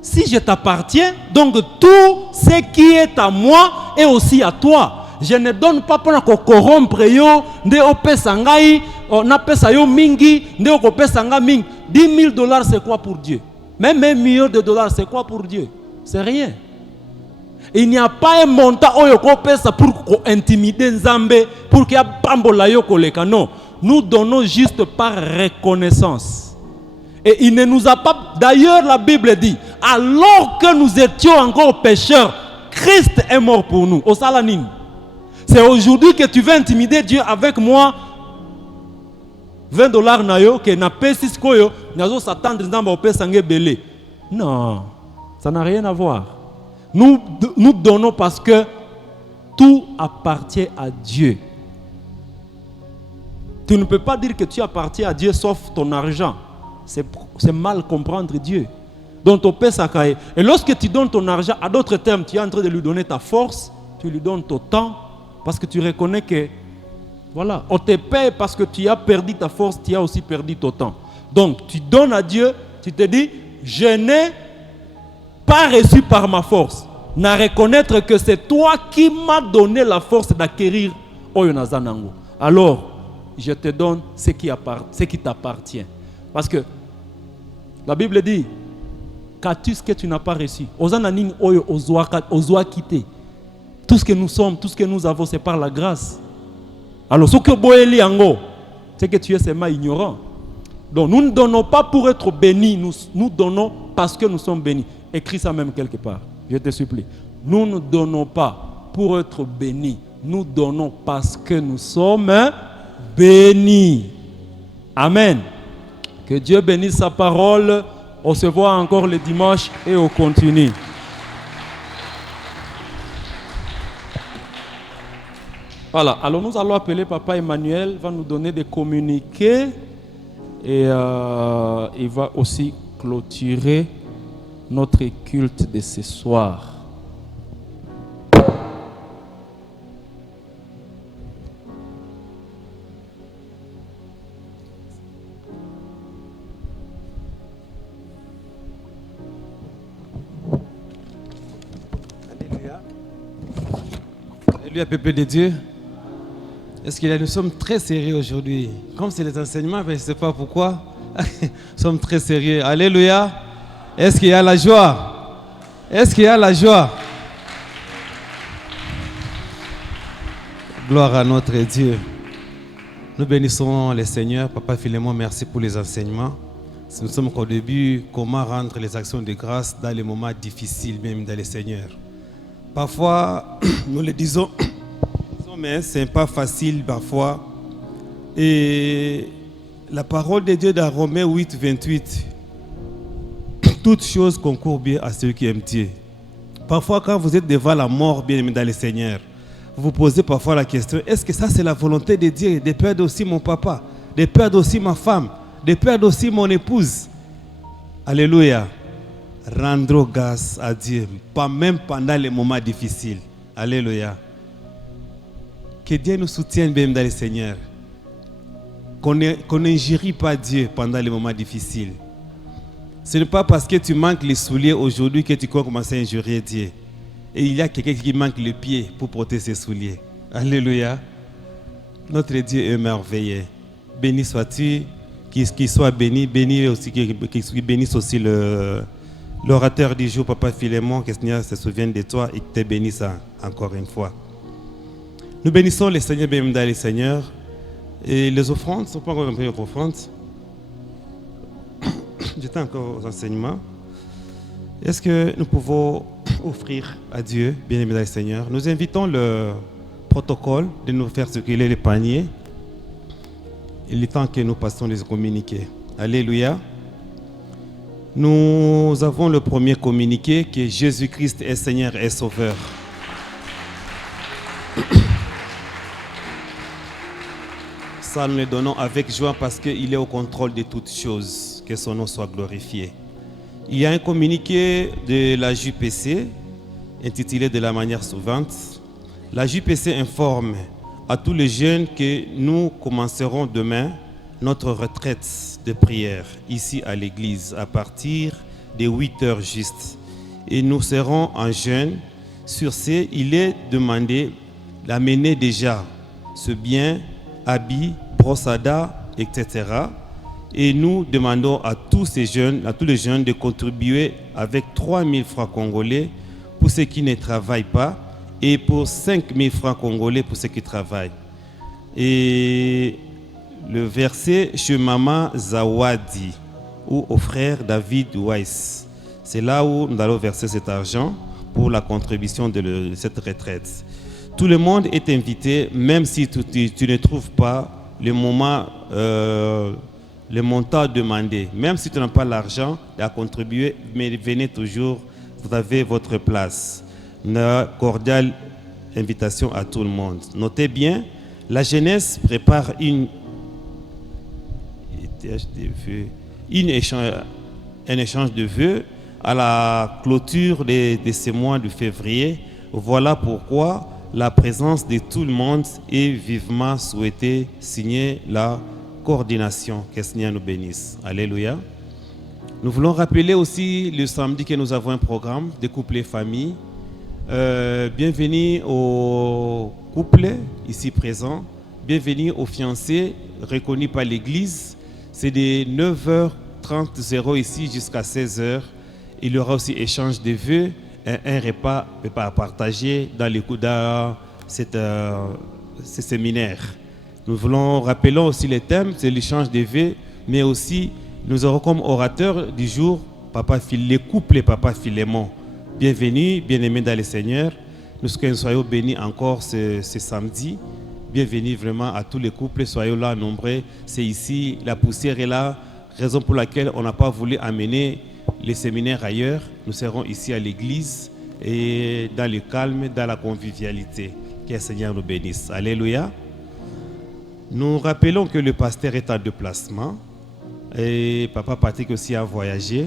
Si je t'appartiens, donc tout ce qui est à moi est aussi à toi. Je ne donne pas pour corrompre yo, nde opesa ngai, na pesa yo mingi, nde okopesa nga mingi. 10 000 $ c'est quoi pour Dieu? Même 1 million de dollars c'est quoi pour Dieu? C'est rien. Il n'y a pas un montant oyo kopesa pour intimider Nzambe, pour qu'il y a pambola yo koleka. Non, nous donnons juste par reconnaissance. Et il ne nous a pas... D'ailleurs, la Bible dit, alors que nous étions encore pécheurs, Christ est mort pour nous. Au Salanine. C'est aujourd'hui que tu veux intimider Dieu avec moi. 20 $ na yo, que na pesis koyo, nazo s'attendre dans ma pesangé belé. Non, ça n'a rien à voir. Nous donnons parce que tout appartient à Dieu. Tu ne peux pas dire que tu appartiens à Dieu sauf ton argent. C'est mal comprendre Dieu. Donc ton père s'accaille. Et lorsque tu donnes ton argent, à d'autres termes, tu es en train de lui donner ta force, tu lui donnes ton temps, parce que tu reconnais que, voilà, on te paie parce que tu as perdu ta force, tu as aussi perdu ton temps. Donc tu donnes à Dieu, tu te dis, je n'ai pas reçu par ma force. Na reconnaître que c'est toi qui m'as donné la force d'acquérir Oyonazanango. Alors, je te donne ce qui t'appartient. Parce que la Bible dit, qu'as-tu ce que tu n'as pas reçu? Ozananing oyo ozoa quitter. Tout ce que nous sommes, tout ce que nous avons, c'est par la grâce. Alors, ce que boeli ango, c'est que tu es seulement ignorant. Donc, nous ne donnons pas pour être bénis, nous donnons parce que nous sommes bénis. Écris ça même quelque part, je te supplie. Nous ne donnons pas pour être bénis, nous donnons parce que nous sommes bénis. Amen. Que Dieu bénisse sa parole. On se voit encore le dimanche et on continue. Voilà, alors nous allons appeler Papa Emmanuel, il va nous donner des communiqués et il va aussi clôturer notre culte de ce soir. Alléluia, peuple de Dieu. Est-ce qu'il y a, nous sommes très sérieux aujourd'hui. Comme c'est les enseignements, je ne sais pas pourquoi. Nous sommes très sérieux. Alléluia. Est-ce qu'il y a la joie? Est-ce qu'il y a la joie? Gloire à notre Dieu. Nous bénissons le Seigneur. Papa Philémon, merci pour les enseignements. Nous sommes au début, comment rendre les actions de grâce dans les moments difficiles, même dans le Seigneur. Parfois, nous le disons, mais ce n'est pas facile parfois. Et la parole de Dieu dans Romains 8, 28, toute chose concourt bien à ceux qui aiment Dieu. Parfois, quand vous êtes devant la mort, bien aimé dans le Seigneur, vous vous posez parfois la question, est-ce que ça c'est la volonté de Dieu de perdre aussi mon papa, de perdre aussi ma femme, de perdre aussi mon épouse? Alléluia. Rendre grâce à Dieu, pas même pendant les moments difficiles. Alléluia. Que Dieu nous soutienne bien dans le Seigneur. Qu'on n'injurie pas Dieu pendant les moments difficiles. Ce n'est pas parce que tu manques les souliers aujourd'hui que tu commences à injurier Dieu. Et il y a quelqu'un qui manque le pied pour porter ses souliers. Alléluia. Notre Dieu est merveilleux. Béni sois-tu, qu'il soit béni, béni aussi, qu'il bénisse aussi l'orateur du jour, Papa Philémon, que le Seigneur se souvienne de toi et que te bénisse encore une fois. Nous bénissons le Seigneur, bénémoine le Seigneur. Et les offrandes ne sont pas encore remplies aux offrandes. J'étais encore aux enseignements. Est-ce que nous pouvons offrir à Dieu, bien-aimé dans le Seigneur? Nous invitons le protocole de nous faire circuler les paniers. Il est temps que nous passions les communiqués. Alléluia. Nous avons le premier communiqué que Jésus-Christ est Seigneur et Sauveur. ça, nous le donnons avec joie parce qu'il est au contrôle de toutes choses. Que son nom soit glorifié. Il y a un communiqué de la JPC intitulé de la manière suivante. La JPC informe à tous les jeunes que nous commencerons demain notre retraite de prière ici à l'église à partir de 8h juste. Et nous serons en jeûne. Sur ce, il est demandé d'amener déjà ce bien, habits, brossada, etc. Et nous demandons à tous ces jeunes, à tous les jeunes de contribuer avec 3 000 francs congolais pour ceux qui ne travaillent pas et pour 5 000 francs congolais pour ceux qui travaillent. Et le verset chez Maman Zawadi ou au frère David Weiss, c'est là où nous allons verser cet argent pour la contribution de cette retraite. Tout le monde est invité, même si tu ne trouves pas le montant demandé. Même si tu n'as pas l'argent à contribuer, mais venez toujours, vous avez votre place. Une cordiale invitation à tout le monde. Notez bien, la jeunesse prépare un échange de vœux à la clôture de ce mois de février. Voilà pourquoi la présence de tout le monde est vivement souhaitée, signer la coordination. Que le Seigneur nous bénisse. Alléluia. Nous voulons rappeler aussi le samedi que nous avons un programme de couples et familles. Bienvenue aux couples ici présents. Bienvenue aux fiancés reconnus par l'église. C'est de 9h30 ici jusqu'à 16h. Il y aura aussi échange de vœux, un repas à partager dans ce séminaire. Nous rappelons aussi les thèmes, c'est l'échange de vœux, mais aussi nous aurons comme orateur du jour les couples et Papa Philémon. Bienvenue, bien-aimés dans le Seigneur. Nous soyons bénis encore ce samedi. Bienvenue vraiment à tous les couples, soyez là nombreux. C'est ici, la poussière est là, raison pour laquelle on n'a pas voulu amener les séminaires ailleurs. Nous serons ici à l'église et dans le calme, dans la convivialité. Que le Seigneur nous bénisse. Alléluia. Nous rappelons que le pasteur est en déplacement et Papa Patrick aussi a voyagé,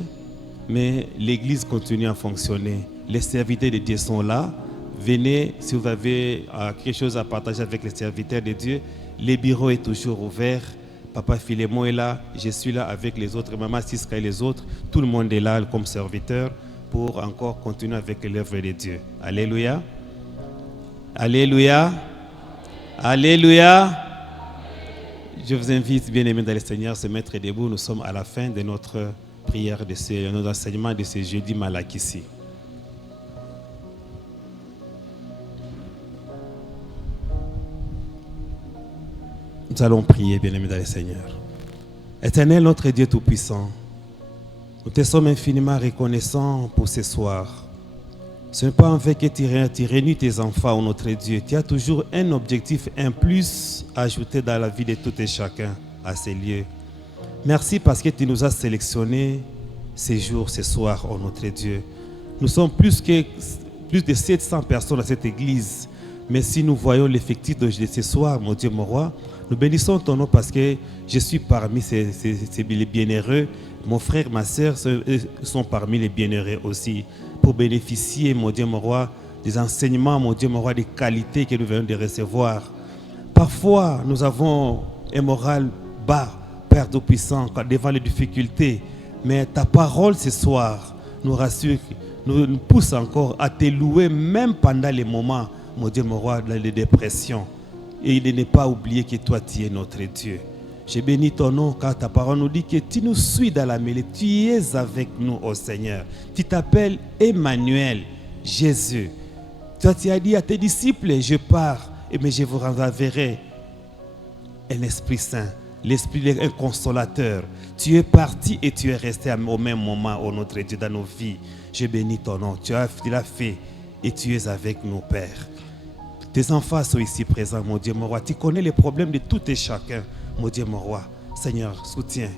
mais l'église continue à fonctionner. Les serviteurs de Dieu sont là. Venez, si vous avez quelque chose à partager avec les serviteurs de Dieu, le bureau est toujours ouvert. Papa Philémon est là, je suis là avec les autres, Maman Siska et les autres. Tout le monde est là comme serviteur pour encore continuer avec l'œuvre de Dieu. Alléluia. Alléluia. Alléluia. Je vous invite, bien-aimés dans le Seigneur, à se mettre debout. Nous sommes à la fin de notre prière, de notre enseignement de ce jeudi Malakissi. Nous allons prier, bien-aimés dans le Seigneur. Éternel, notre Dieu Tout-Puissant, nous te sommes infiniment reconnaissants pour ce soir. Ce n'est pas en fait que tu réunis tes enfants, oh notre Dieu. Tu as toujours un objectif, un plus à ajouter dans la vie de tout et chacun à ces lieux. Merci parce que tu nous as sélectionnés ces jours, ce soir, oh notre Dieu. Nous sommes plus de 700 personnes à cette église. Mais si nous voyons l'effectif de ce soir, mon Dieu, mon roi, nous bénissons ton nom parce que je suis parmi les bienheureux. Mon frère, ma soeur sont parmi les bienheureux aussi. Pour bénéficier, mon Dieu, mon roi, des enseignements, mon Dieu, mon roi, des qualités que nous venons de recevoir. Parfois, nous avons un moral bas, Père Tout-Puissant, devant les difficultés. Mais ta parole ce soir nous rassure, nous pousse encore à te louer, même pendant les moments, mon Dieu, mon roi, de dépression. Et de ne pas oublier que toi, tu es notre Dieu. Je bénis ton nom car ta parole nous dit que tu nous suis dans la mêlée. Tu es avec nous, ô Seigneur. Tu t'appelles Emmanuel, Jésus. Toi, tu as dit à tes disciples, je pars, mais je vous renverrai un Esprit Saint, l'Esprit, un consolateur. Tu es parti et tu es resté au même moment, ô notre Dieu, dans nos vies. Je bénis ton nom. Tu l'as fait et tu es avec nous, Père. Tes enfants sont ici présents, mon Dieu, mon roi. Tu connais les problèmes de tout et chacun, mon Dieu, mon roi. Seigneur, soutiens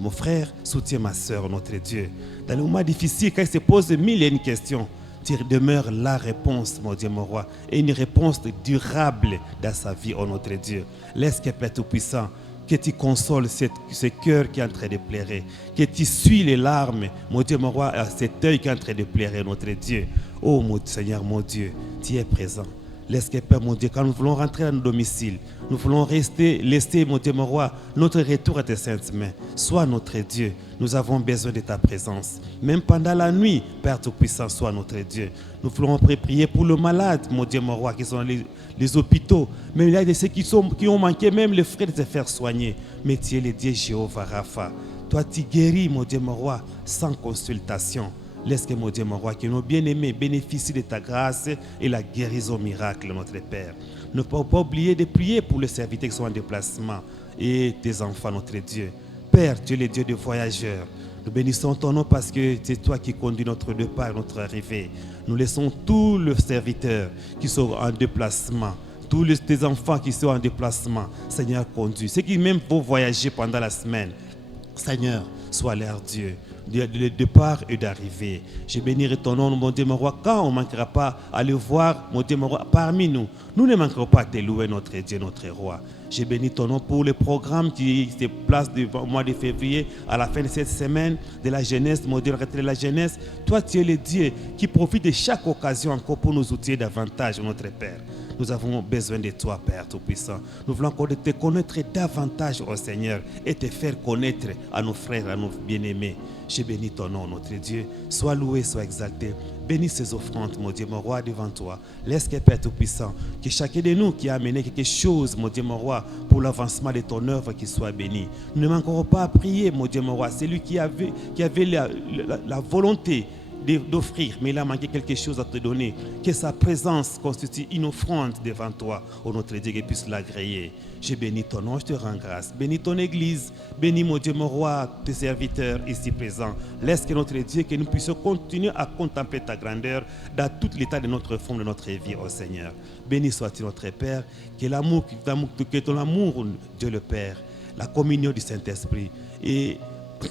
mon frère, soutiens ma soeur, notre Dieu. Dans les moments difficiles, quand il se pose 1000 et une questions, Tu demeures la réponse, mon Dieu, mon roi, et une réponse durable dans sa vie, oh notre Dieu. Laisse que Père Tout-Puissant, que tu consoles ce cœur qui est en train de pleurer, que tu suis les larmes, mon Dieu, mon roi, à cet œil qui est en train de pleurer, notre Dieu. Oh mon Seigneur, mon Dieu, tu es présent. Laisse que Père, mon Dieu, quand nous voulons rentrer à nos domiciles, nous voulons laisser, mon Dieu, mon roi, notre retour à tes saintes mains. Sois notre Dieu. Nous avons besoin de ta présence. Même pendant la nuit, Père Tout-Puissant, sois notre Dieu. Nous voulons prier pour les malades, mon Dieu, mon roi, qui sont dans les hôpitaux. Même il y a de ceux qui ont manqué même les frais de se faire soigner. Mais tu es le Dieu Jéhovah Rapha. Toi, tu guéris, mon Dieu, mon roi, sans consultation. Laisse que, mon Dieu, mon roi, que nos bien-aimés bénéficient de ta grâce et la guérison miracle, notre Père. Ne pas oublier de prier pour les serviteurs qui sont en déplacement et tes enfants, notre Dieu. Père, tu es le Dieu des voyageurs. Nous bénissons ton nom parce que c'est toi qui conduis notre départ, notre arrivée. Nous laissons tous les serviteurs qui sont en déplacement, tous tes enfants qui sont en déplacement. Seigneur, conduis. Ceux qui même vont voyager pendant la semaine. Seigneur, sois leur Dieu, de départ et d'arrivée. Je bénirai ton nom, mon Dieu, mon roi, quand on ne manquera pas à le voir, mon Dieu, mon roi, parmi nous. Nous ne manquerons pas à te louer, notre Dieu, notre roi. Je bénis ton nom pour le programme qui se place du mois de février à la fin de cette semaine de la jeunesse, mon Dieu, de la jeunesse. Toi, tu es le Dieu qui profite de chaque occasion encore pour nous outiller davantage, notre Père. Nous avons besoin de toi, Père Tout-Puissant. Nous voulons encore te connaître davantage, oh Seigneur, et te faire connaître à nos frères, à nos bien-aimés. Je bénis ton nom, notre Dieu. Sois loué, sois exalté. Bénis ces offrandes, mon Dieu, mon roi, devant toi. Laisse que Père Tout-Puissant, que chacun de nous qui a amené quelque chose, mon Dieu, mon roi, pour l'avancement de ton œuvre, qu'il soit béni. Nous ne manquerons pas à prier, mon Dieu, mon roi. C'est lui qui avait la volonté d'offrir, mais il a manqué quelque chose à te donner. Que sa présence constitue une offrande devant toi, oh notre Dieu, qu'il puisse l'agréer. Je bénis ton nom, je te rends grâce. Bénis ton Église, bénis mon Dieu, mon roi, tes serviteurs ici présents. Laisse que notre Dieu, que nous puissions continuer à contempler ta grandeur dans tout l'état de notre forme, de notre vie, oh Seigneur. Béni sois-tu notre Père, que l'amour, que ton amour, Dieu le Père, la communion du Saint-Esprit et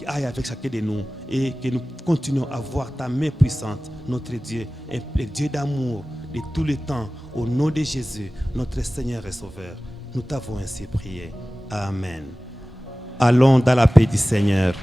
aille avec chacun de nous et que nous continuons à voir ta main puissante, notre Dieu, le Dieu d'amour de tous les temps, au nom de Jésus, notre Seigneur et Sauveur. Nous t'avons ainsi prié. Amen. Allons dans la paix du Seigneur.